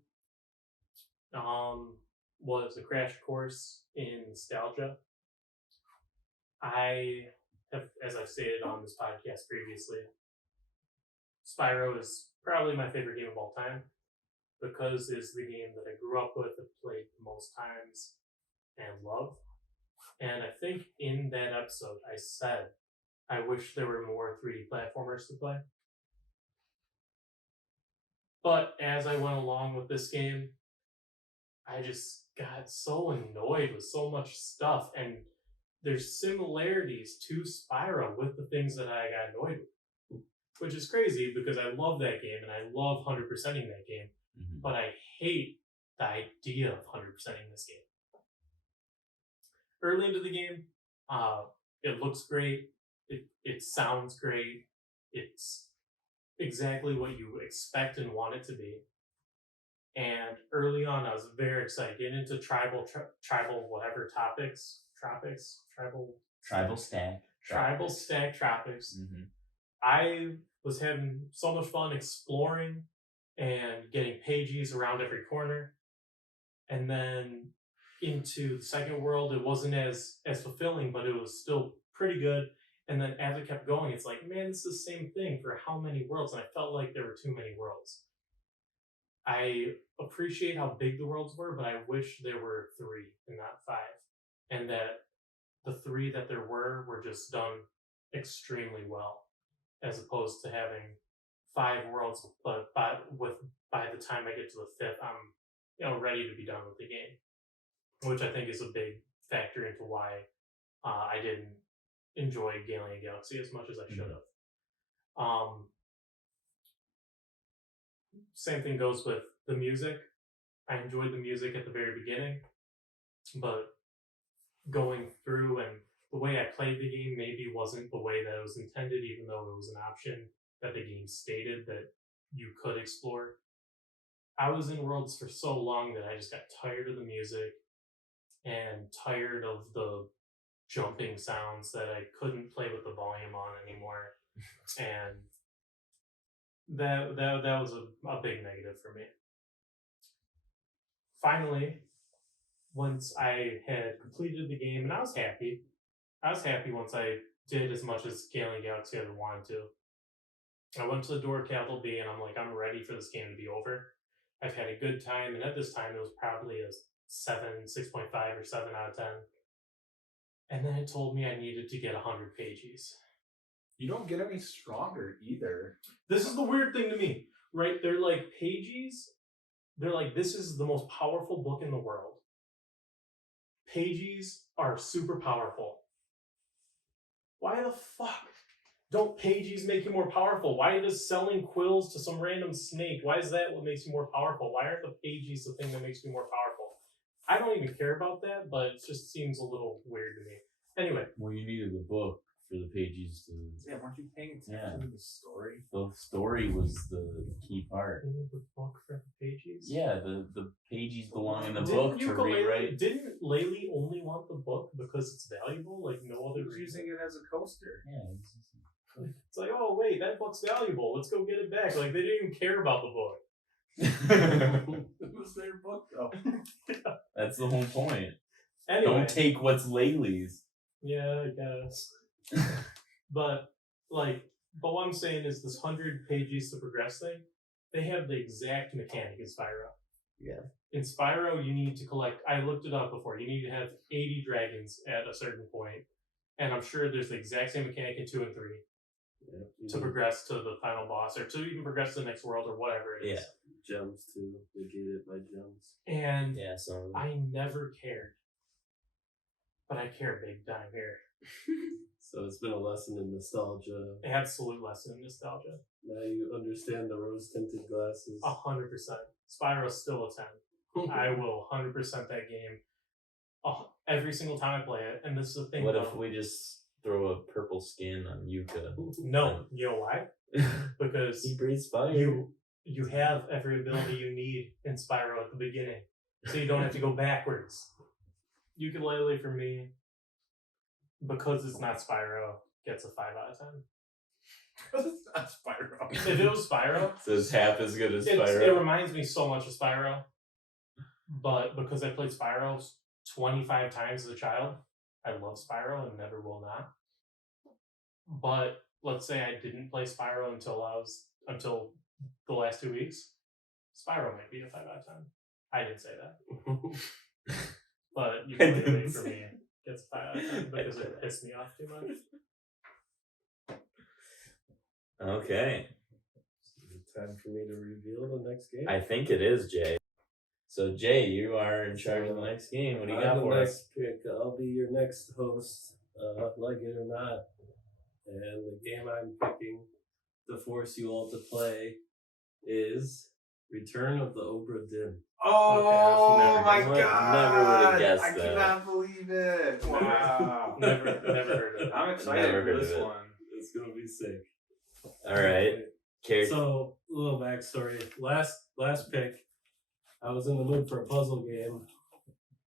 was a crash course in nostalgia. I have, as I've stated on this podcast previously, Spyro is probably my favorite game of all time because it's the game that I grew up with and played the most times and loved. And I think in that episode, I said I wish there were more 3D platformers to play. But as I went along with this game, I just got so annoyed with so much stuff. And there's similarities to Spyro with the things that I got annoyed with, which is crazy because I love that game and I love 100%ing that game. Mm-hmm. But I hate the idea of 100%ing this game. Early into the game, it looks great. It sounds great. It's exactly what you expect and want it to be. And early on, I was very excited. Getting into tribal whatever topics, tribal stack tropics. Mm-hmm. I was having so much fun exploring and getting pages around every corner. And then into the second world, it wasn't as fulfilling, but it was still pretty good. And then as it kept going, it's like, man, it's the same thing for how many worlds? And I felt like there were too many worlds. I appreciate how big the worlds were, but I wish there were 3 and not 5. And that the 3 that there were just done extremely well, as opposed to having 5 worlds, but by the time I get to the 5th, I'm ready to be done with the game, which I think is a big factor into why I didn't enjoy Alien Galaxy as much as I should have. Same thing goes with the music. I enjoyed the music at the very beginning, but going through and the way I played the game maybe wasn't the way that it was intended, even though it was an option that the game stated that you could explore. I was in worlds for so long that I just got tired of the music and tired of the jumping sounds that I couldn't play with the volume on anymore. And that was a big negative for me. Finally, once I had completed the game, and I was happy once I did as much as Alien Galaxy ever wanted to. I went to the door of Capital B and I'm like, I'm ready for this game to be over. I've had a good time, and at this time it was probably a 6.5 or 7 out of 10. And then it told me I needed to get 100 pages. You don't get any stronger either. This is the weird thing to me, right? They're like pages. They're like, this is the most powerful book in the world. Pages are super powerful. Why the fuck don't pages make you more powerful? Why does selling quills to some random snake? Why is that what makes you more powerful? Why aren't the pages the thing that makes me more powerful? I don't even care about that, but it just seems a little weird to me. Anyway. Well, you needed the book for the pages to... Yeah, weren't you paying attention to the story? The story was the key part. You need the book for the pages? Yeah, the pages belong in the book to Yooka-Laylee, rewrite. Didn't Laylee only want the book because it's valuable? Like no other reason? Using it as a coaster. Yeah. It's like, oh wait, that book's valuable. Let's go get it back. Like they didn't even care about the book. It was their book though. That's the whole point. Anyway, Don't take what's Laylee's. yeah, I guess. But what I'm saying is this 100 pages to progress thing, they have the exact mechanic in Spyro. Yeah. In Spyro, you need to collect, I looked it up before, you need to have 80 dragons at a certain point, and I'm sure there's the exact same mechanic in 2 and 3 to progress to the final boss, or to even progress to the next world, or whatever it is. Yeah. Gems too. They get it by gems. And Yeah, so... I never cared. But I care big time here. So it's been a lesson in nostalgia. Absolute lesson in nostalgia. Now you understand the rose-tinted glasses. 100%. Spyro's still a 10. I will 100% that game every single time I play it. And this is the thing. What if we just throw a purple skin on Yuka. No, you know why? Because He breathes fire. you have every ability you need in Spyro at the beginning, so you don't have to go backwards. Yooka-Laylee for me, because it's not Spyro, gets a 5 out of 10. Because it's not Spyro. If it was Spyro, So it's half as good as it Spyro. reminds me so much of Spyro, but because I played Spyro 25 times as a child, I love Spyro and never will not. But let's say I didn't play Spyro until the last 2 weeks, Spyro might be a 5 out of 10. I didn't say that. But Yooka-Laylee for me gets a 5 out of 10 because it pissed me off too much. Okay. Time for me to reveal the next game. I think it is, Jay. So, Jay, you are in charge of the next game. What do you got for us? Pick. I'll be your next host, like it or not. And the game I'm picking to force you all to play is Return of the Obra Dinn. Oh never- my never god! would've guessed I that. cannot believe it. Wow. Never heard of it. I'm excited Never for heard this of it. one. It's gonna be sick. All right. So, a little backstory. Last pick, I was in the mood for a puzzle game,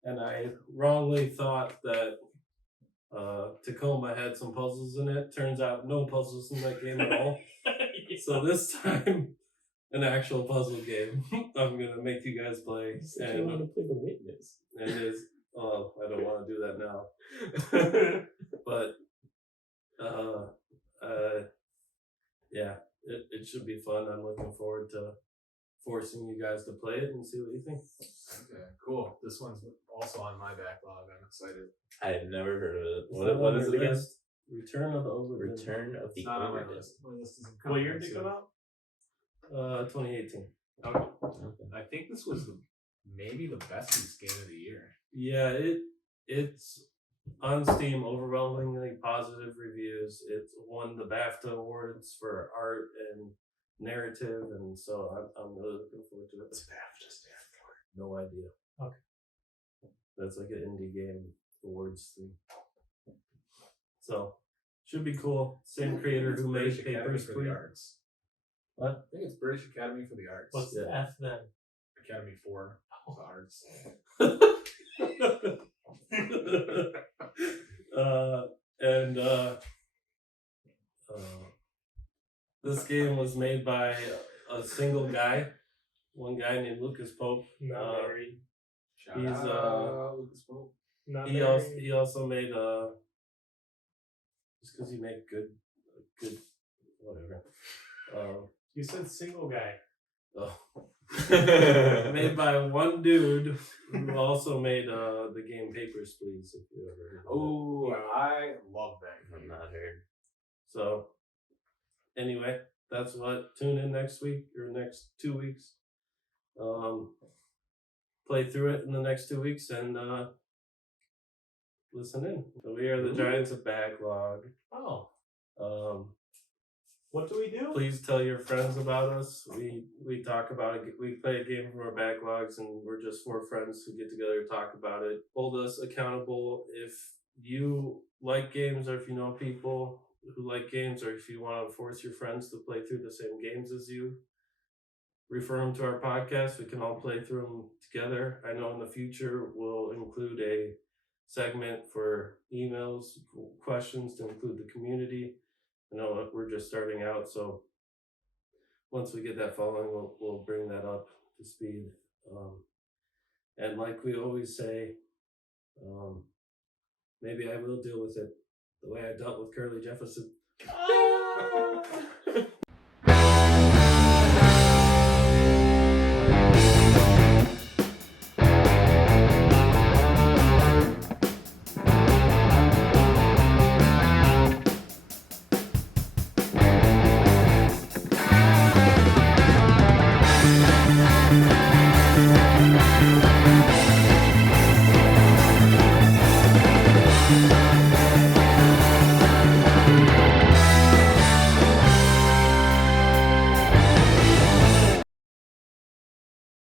and I wrongly thought that Tacoma had some puzzles in it. Turns out no puzzles in that game at all. So this time, an actual puzzle game. I'm gonna make you guys play. And you want to play the witness. And it's I don't want to do that now. But yeah, it should be fun. I'm looking forward to forcing you guys to play it and see what you think. Okay, cool. This one's also on my backlog. I'm excited. I had never heard of it. It's not What on is your it again? list. Return of the Obra Dinn. Return of the It's not on my Obra Dinn. list. My list isn't coming. What year did it come out? 2018. Okay. Okay. I think this was maybe the best game of the year. Yeah, it's on Steam, overwhelmingly positive reviews. It won the BAFTA awards for art and narrative, and so I'm really looking forward to it. What's BAFTA stand for? No idea. Okay. That's like an indie game awards thing. So should be cool. Same creator It's who British made Academy Papers, for Please. the Arts. What? I think it's British Academy for the Arts. What's the F then? Academy for the Arts. This game was made by a single guy, one guy named Lucas Pope. Not married. Shout He's, out Lucas Pope. Not He married. also made just because he made good whatever. You said single guy. Made by one dude who also made the game Papers, Please, if you ever heard of it. Oh, I love that I've game. not heard. So anyway, that's what. Tune in next week or next 2 weeks. Play through it in the next 2 weeks and listen in. So we are the Giants of Backlog. Oh, What do we do? Please tell your friends about us. We talk about it. We play a game from our backlogs, and we're just 4 friends who get together to talk about it. Hold us accountable if you like games, or if you know people who like games, or if you want to force your friends to play through the same games as you. Refer them to our podcast. We can all play through them together. I know in the future we'll include a segment for emails, questions to include the community. I know we're just starting out, so once we get that following, we'll bring that up to speed. And like we always say, maybe I will deal with it the way I dealt with Curly Jefferson.